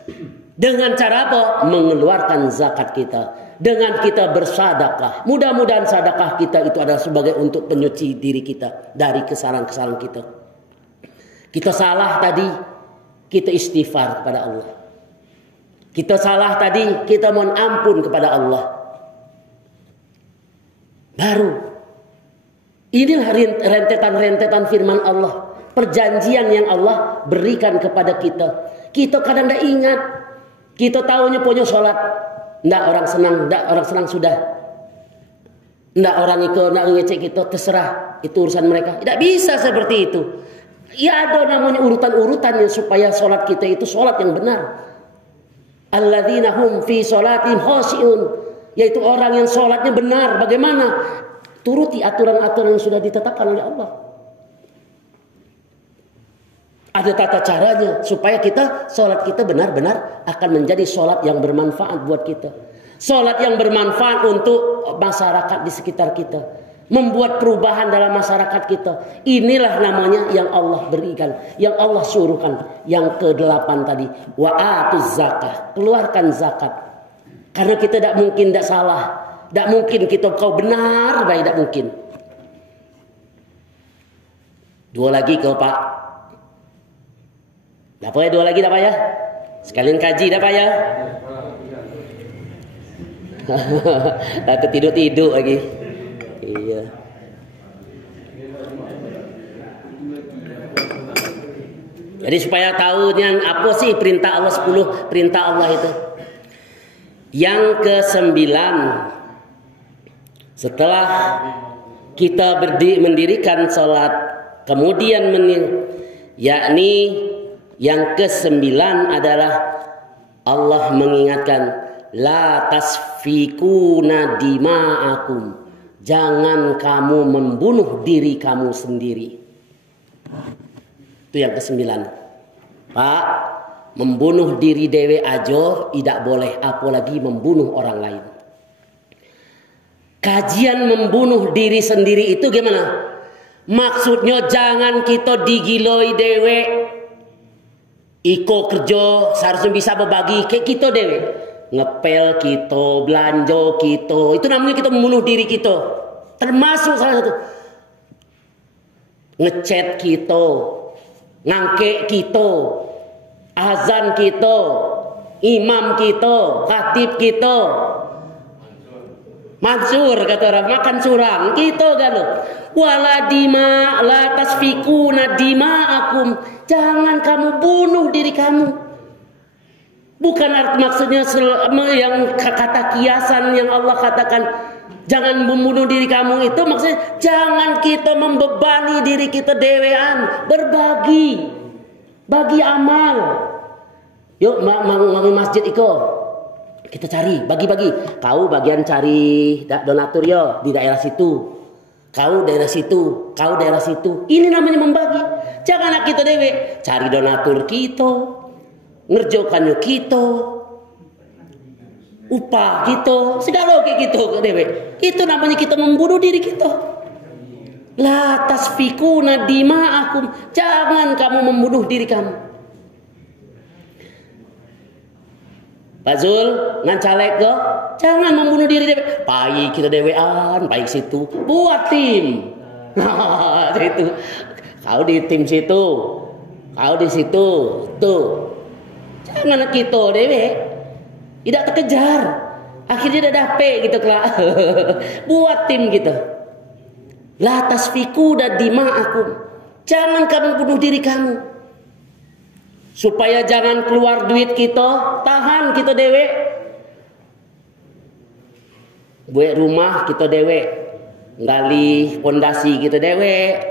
Dengan cara apa? Mengeluarkan zakat kita. Dengan kita bersadakah. Mudah-mudahan sadakah kita itu adalah sebagai untuk penyuci diri kita dari kesalahan-kesalahan kita. Kita salah tadi, kita istighfar kepada Allah. Kita salah tadi, kita mohon ampun kepada Allah. Baru. Inilah rentetan-rentetan firman Allah. Perjanjian yang Allah berikan kepada kita. Kita kadang tidak ingat. Kita tahunya punya sholat. Tidak orang senang sudah. Tidak orang ikut, tidak ngecek kita, terserah. Itu urusan mereka. Tidak bisa seperti itu. Ya ada namanya urutan-urutannya supaya sholat kita itu sholat yang benar. Alladzina hum fi sholatihim khashi'un. yaitu orang yang sholatnya benar. Bagaimana? Turuti aturan-aturan yang sudah ditetapkan oleh Allah. Ada tata caranya supaya sholat kita benar-benar akan menjadi sholat yang bermanfaat buat kita. Sholat yang bermanfaat untuk masyarakat di sekitar kita. Membuat perubahan dalam masyarakat kita. Inilah namanya yang Allah berikan, yang Allah suruhkan. Yang ke-8 tadi, wa atuz zakah, keluarkan zakat. Karena kita tidak mungkin tidak salah, tidak mungkin kita kau benar, baik tidak mungkin. 2 lagi kau Pak. Dapat ya 2 lagi dapat ya? Sekalian kaji dapat ya? Aku tidur lagi. Iya. Jadi supaya tahunya apa sih perintah Allah 10 perintah Allah itu. Yang ke-9, setelah kita mendirikan sholat, kemudian yakni yang ke-9 adalah Allah mengingatkan, la tasfikuna dima'akum. Jangan kamu membunuh diri kamu sendiri. Itu yang ke-9. Pak, membunuh diri dewe aja tidak boleh, apalagi membunuh orang lain. Kajian membunuh diri sendiri itu gimana? Maksudnya jangan kita digiloi dewe. Iko kerja seharusnya bisa berbagi kayak kita dewe. Ngepel kita, belanja kita, itu namanya kita membunuh diri kita. Termasuk salah satu ngechat kita, ngangkek kita, azan kita, imam kita, khatib kita, mansur kata orang, makan surang kita kan. Wala dima la tasfikuna dima'akum. Jangan kamu bunuh diri kamu. Bukan arti maksudnya yang kata kiasan yang Allah katakan jangan membunuh diri kamu itu maksudnya jangan kita membebani diri kita dewean, berbagi, bagi amal. Yuk bangun masjid iko, kita cari bagi-bagi. Kau bagian cari donatur yo di daerah situ, kau daerah situ, kau daerah situ. Ini namanya membagi. Jangan kita dewe cari donatur kita. Ngerjokannya kita, upah kita, segala kayak gitu dewe. Itu namanya kita membunuh diri kita. La tasfikuna dima'akum. Jangan kamu membunuh diri kamu. Pak Zul, ngan caleg ke? Jangan membunuh diri dewe. Baik kita dewean, baik situ. Buat tim. Nah, itu. Kau di tim situ, kau di situ, tuh. Jangan kita dewe tidak terkejar, akhirnya dah dape gitu kelak. Buat tim kita. La tasfiku dan dima'akum. Jangan kamu bunuh diri kamu. Supaya jangan keluar duit kita, tahan kita dewe. Buat rumah kita dewe, gali pondasi kita dewe,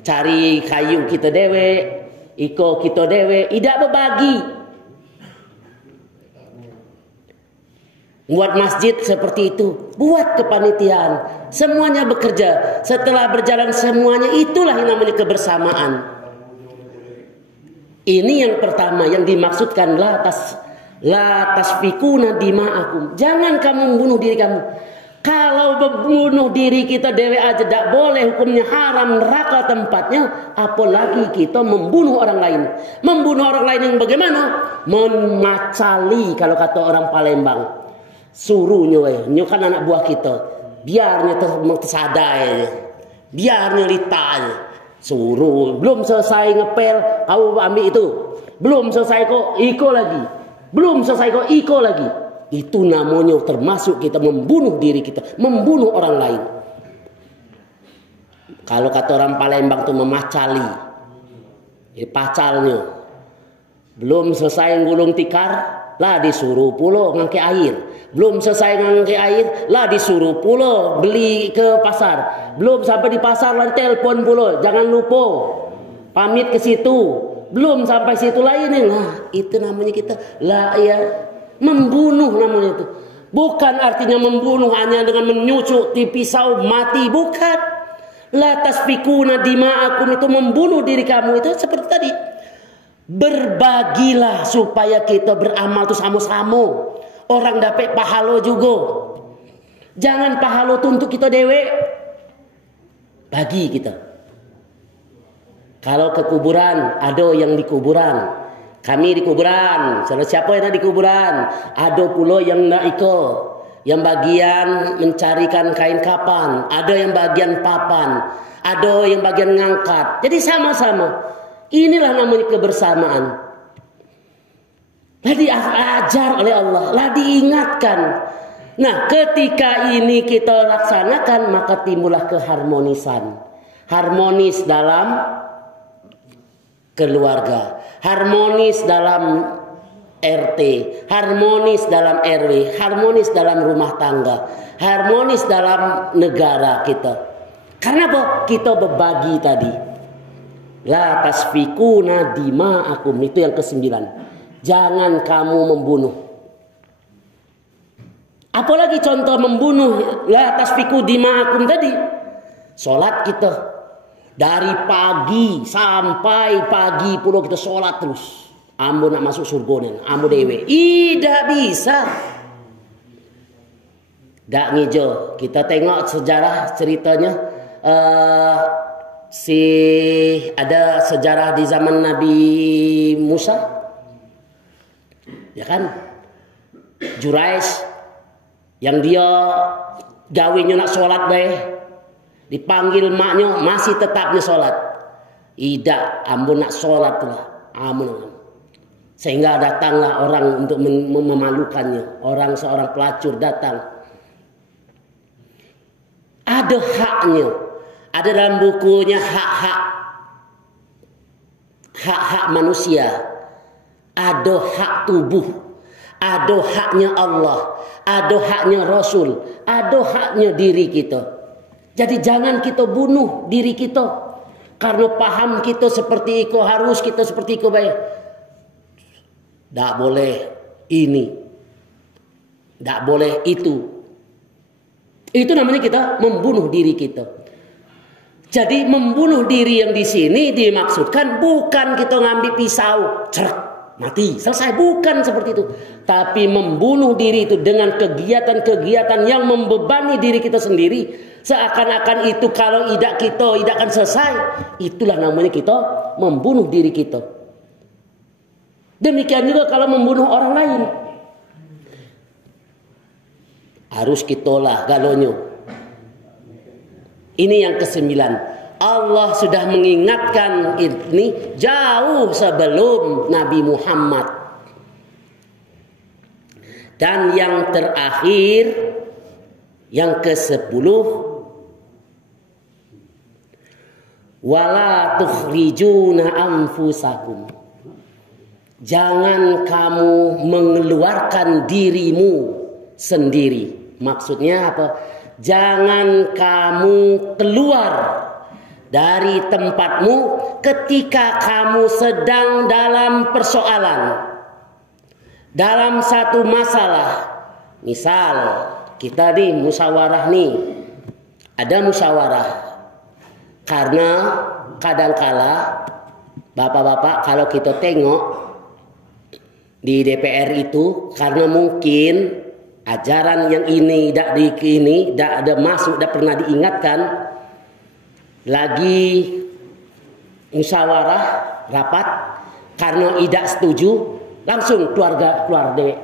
cari kayu kita dewe, iko kita dewe, tidak berbagi. Buat masjid seperti itu, buat kepanitiaan, semuanya bekerja. Setelah berjalan semuanya, itulah yang namanya kebersamaan. Ini yang pertama yang dimaksudkan la tasfikuna dima'akum. Jangan kamu membunuh diri kamu. Kalau membunuh diri kita dewe aja tidak boleh, hukumnya haram, neraka tempatnya, apalagi kita membunuh orang lain. Membunuh orang lain yang bagaimana? Memacali kalau kata orang Palembang. Suruhnya kan anak buah kita, biarnya tersadai, biarnya litanya. Suruh, belum selesai ngepel, kau ambil itu. Belum selesai kok iko lagi. Belum selesai kok iko lagi. Itu namanya termasuk kita membunuh diri kita, membunuh orang lain. Kalau kata orang Palembang itu memacali, pacalnya. Belum selesai ngulung tikar, lah disuruh pulau ngangke air. Belum selesai ngangke air, lah disuruh pulau beli ke pasar. Belum sampai di pasar, lah telepon pulau, jangan lupa pamit ke situ. Belum sampai situ lainnya, lah itu namanya kita lah ya membunuh namanya itu. Bukan artinya membunuh hanya dengan menyucuk di pisau mati, bukan. La tasfikuna dima'akum itu membunuh diri kamu, itu seperti tadi. Berbagilah supaya kita beramal itu sama-sama. Orang dapat pahala juga. Jangan pahala itu untuk kita dewe. Bagi kita. Kalau ke kuburan, ada yang di kuburan. Kami di kuburan. Siapa yang ada di kuburan? Ada pula yang nak ikut. Yang bagian mencarikan kain kapan. Ada yang bagian papan. Ada yang bagian ngangkat. Jadi sama-sama. Inilah namanya kebersamaan. Lah diajar oleh Allah. Lah diingatkan. Nah, ketika ini kita laksanakan, maka timbullah keharmonisan. Harmonis dalam keluarga, harmonis dalam RT, harmonis dalam RW, harmonis dalam rumah tangga, harmonis dalam negara kita. Karena apa? Kita berbagi tadi. La tasfikuna dima'akum, itu yang ke-9. Jangan kamu membunuh. Apalagi contoh membunuh, la tasfiku dima'akum tadi. Salat kita. Dari pagi sampai pagi pula kita sholat terus. Ambo nak masuk surga, ambo dewe. Tidak bisa. Tak ngijo. Kita tengok sejarah ceritanya. Ada sejarah di zaman Nabi Musa. Ya kan? Juraish. Yang dia gawinya nak sholat baik. Dipanggil maknya masih tetapnya sholat. Tidak, ambon nak sholat lah. Amun. Sehingga datanglah orang untuk memalukannya. Seorang pelacur datang. Ada haknya. Ada dalam bukunya hak-hak. Hak-hak manusia. Ada hak tubuh. Ada haknya Allah. Ada haknya Rasul. Ada haknya diri kita. Jadi jangan kita bunuh diri kita. Karena paham kita seperti itu, harus kita seperti itu baik. Tak boleh ini. Tak boleh itu. Itu namanya kita membunuh diri kita. Jadi membunuh diri yang di sini dimaksudkan bukan kita ngambil pisau, cerak, mati, selesai. Bukan seperti itu. Tapi membunuh diri itu dengan kegiatan-kegiatan yang membebani diri kita sendiri. Seakan-akan itu kalau tidak akan selesai. Itulah namanya kita membunuh diri kita. Demikian juga kalau membunuh orang lain. Harus kita lah galonyo. Ini yang ke-9. Allah sudah mengingatkan ini jauh sebelum Nabi Muhammad. Dan yang terakhir, yang ke-10, wala tukhrijuna anfusakum. Jangan kamu mengeluarkan dirimu sendiri. Maksudnya apa? Jangan kamu keluar dari tempatmu ketika kamu sedang dalam persoalan, dalam satu masalah. Misal kita nih musyawarah nih, ada musyawarah. Karena kadangkala bapak-bapak kalau kita tengok di DPR itu, karena mungkin ajaran yang ini tidak ada masuk, tidak pernah diingatkan. Lagi musyawarah rapat, karena tidak setuju langsung keluar dewek.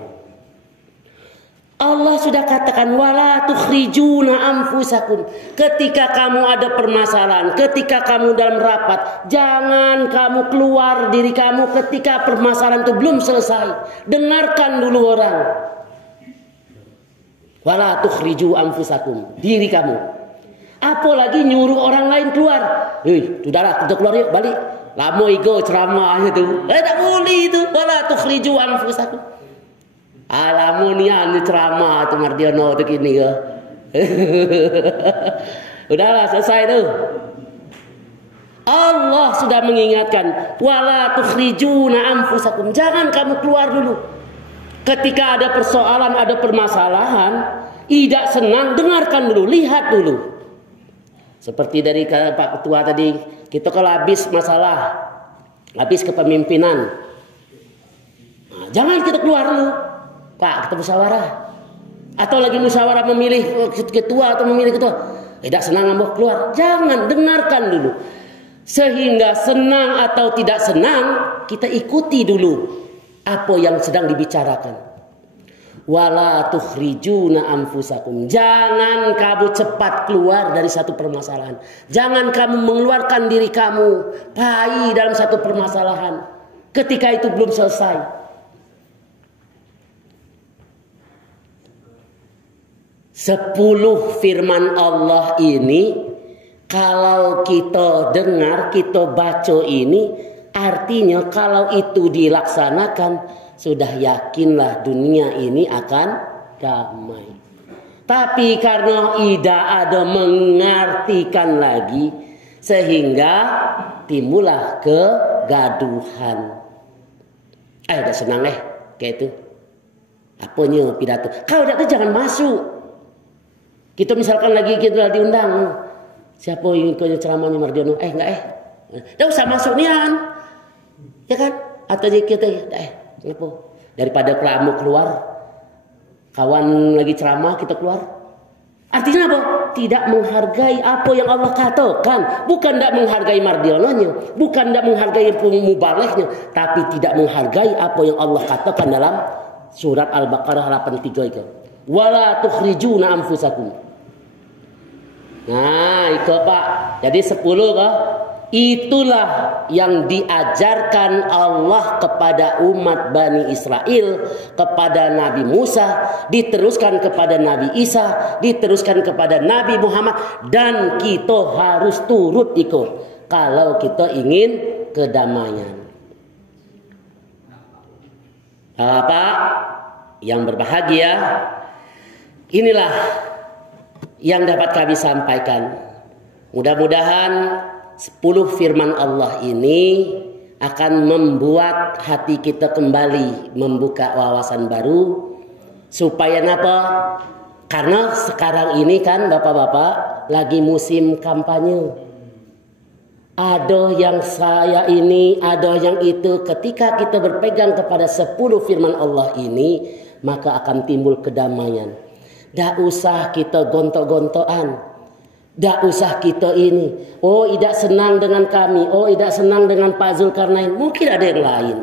Allah sudah katakan wala tukhrijuna anfusakum. Ketika kamu ada permasalahan, ketika kamu dalam rapat, jangan kamu keluar diri kamu ketika permasalahan itu belum selesai. Dengarkan dulu orang. Wala tukhriju anfusakum, diri kamu. Apalagi nyuruh orang lain keluar. Sudahlah, kita keluar yuk, balik. Lama ego ceramah itu. Tak boleh itu. Wala tukhriju anfusakum. Alamunian ceramah tu Mardiono tu kini ke. Udahlah, selesai tu. Allah sudah mengingatkan, wala tukhrijuna anfusakum. Jangan kamu keluar dulu. Ketika ada persoalan, ada permasalahan, tidak senang, dengarkan dulu, lihat dulu. Seperti dari Pak Ketua tadi, kita kalau habis masalah, habis kepemimpinan, nah, jangan kita keluar dulu, Pak, kita musyawarah. Atau lagi musyawarah memilih ketua atau memilih ketua, tidak senang ngambek keluar. Jangan, dengarkan dulu. Sehingga senang atau tidak senang, kita ikuti dulu apa yang sedang dibicarakan. Wala tukhrijuna anfusakum. Jangan kamu cepat keluar dari satu permasalahan. Jangan kamu mengeluarkan diri kamu pai dalam satu permasalahan ketika itu belum selesai. Sepuluh firman Allah ini, kalau kita dengar, kita baca ini, artinya kalau itu dilaksanakan, sudah yakinlah dunia ini akan damai. Tapi karena tidak ada mengartikan lagi, sehingga timbullah kegaduhan. Udah senang kayak itu. Apanya pidato? Kalau tidak itu jangan masuk. Kita misalkan lagi kita diundang, siapa yang ikut ceramahnya Mardiono? Tidak usah masuk nian, ya kan? Atau kita, daripada kamu keluar, kawan lagi ceramah kita keluar. Artinya apa? Tidak menghargai apa yang Allah katakan. Bukan tidak menghargai Mardiononya, bukan tidak menghargai mubalehnya, tapi tidak menghargai apa yang Allah katakan dalam surat Al-Baqarah 83 itu. Wala tukhrijuna anfusakum. Nah, itu Pak. Jadi 10 kah? Itulah yang diajarkan Allah kepada umat Bani Israel, kepada Nabi Musa, diteruskan kepada Nabi Isa, diteruskan kepada Nabi Muhammad, dan kita harus turut ikut kalau kita ingin kedamaian. Pak yang berbahagia, inilah yang dapat kami sampaikan. Mudah-mudahan 10 firman Allah ini akan membuat hati kita kembali membuka wawasan baru. Supaya apa? Karena sekarang ini kan Bapak-bapak lagi musim kampanye. Ada yang saya ini, ada yang itu. Ketika kita berpegang kepada 10 firman Allah ini, maka akan timbul kedamaian. Tidak usah kita gontok-gontokan. Tidak usah kita ini. Oh, tidak senang dengan kami. Oh, tidak senang dengan Pak Zulkarnain. Mungkin ada yang lain.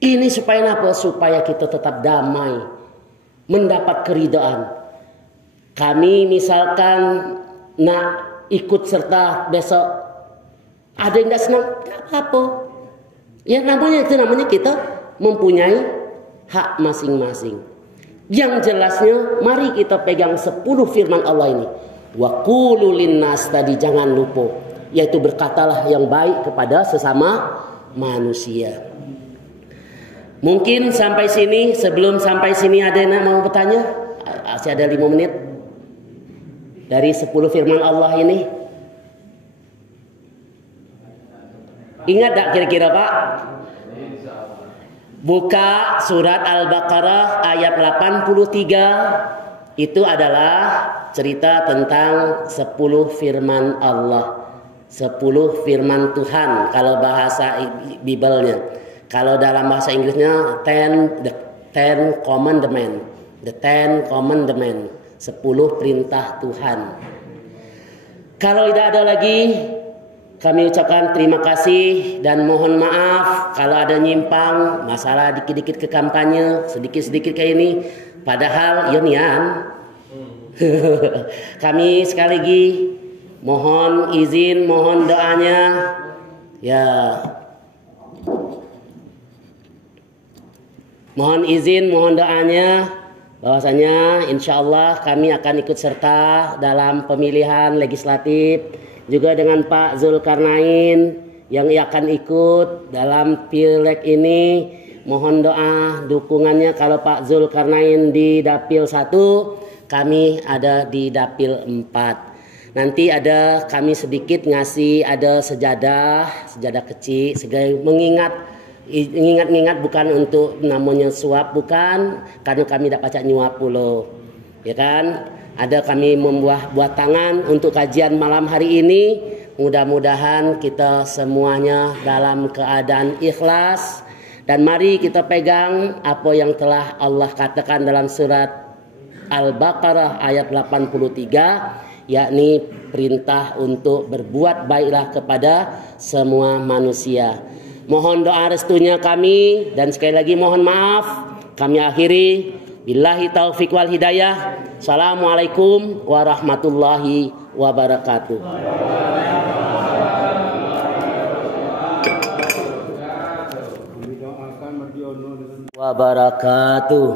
Ini supaya apa? Supaya kita tetap damai. Mendapat keridhaan. Kami misalkan nak ikut serta besok. Ada yang tidak senang. Tidak apa-apa. Ya namanya kita mempunyai hak masing-masing. Yang jelasnya, mari kita pegang 10 firman Allah ini. Wa qulu linnas, tadi jangan lupa, yaitu berkatalah yang baik kepada sesama manusia. Mungkin sampai sini. Sebelum sampai sini ada yang mau bertanya? Masih ada 5 menit dari 10 firman Allah ini. Ingat tak kira-kira Pak? Buka surat Al-Baqarah ayat 83. Itu adalah cerita tentang 10 firman Allah. 10 firman Tuhan kalau bahasa Bible-nya. Kalau dalam bahasa Inggrisnya the Ten Commandments. The Ten Commandments. 10 perintah Tuhan. Kalau tidak ada lagi, kami ucapkan terima kasih dan mohon maaf kalau ada nyimpang masalah dikit-dikit ke kampanye, sedikit-sedikit kayak ini. Padahal ya nian. Kami sekali lagi mohon izin, mohon doanya. Ya. Mohon izin, mohon doanya bahwasanya insya Allah kami akan ikut serta dalam pemilihan legislatif. Juga dengan Pak Zulkarnain yang akan ikut dalam pileg ini. Mohon doa dukungannya kalau Pak Zulkarnain di Dapil 1, kami ada di Dapil 4. Nanti ada kami sedikit ngasih ada sejadah kecil sebagai mengingat Ingat-ingat bukan untuk namanya suap, bukan, karena kami tidak pacak nyuap pulo, ya kan? Ada kami buat tangan untuk kajian malam hari ini. Mudah-mudahan kita semuanya dalam keadaan ikhlas, dan mari kita pegang apa yang telah Allah katakan dalam surat Al-Baqarah ayat 83, yakni perintah untuk berbuat baiklah kepada semua manusia. Mohon doa restunya kami, dan sekali lagi mohon maaf. Kami akhiri, billahi taufiq wal hidayah. Assalamualaikum warahmatullahi wabarakatuh. Wabarakatuh.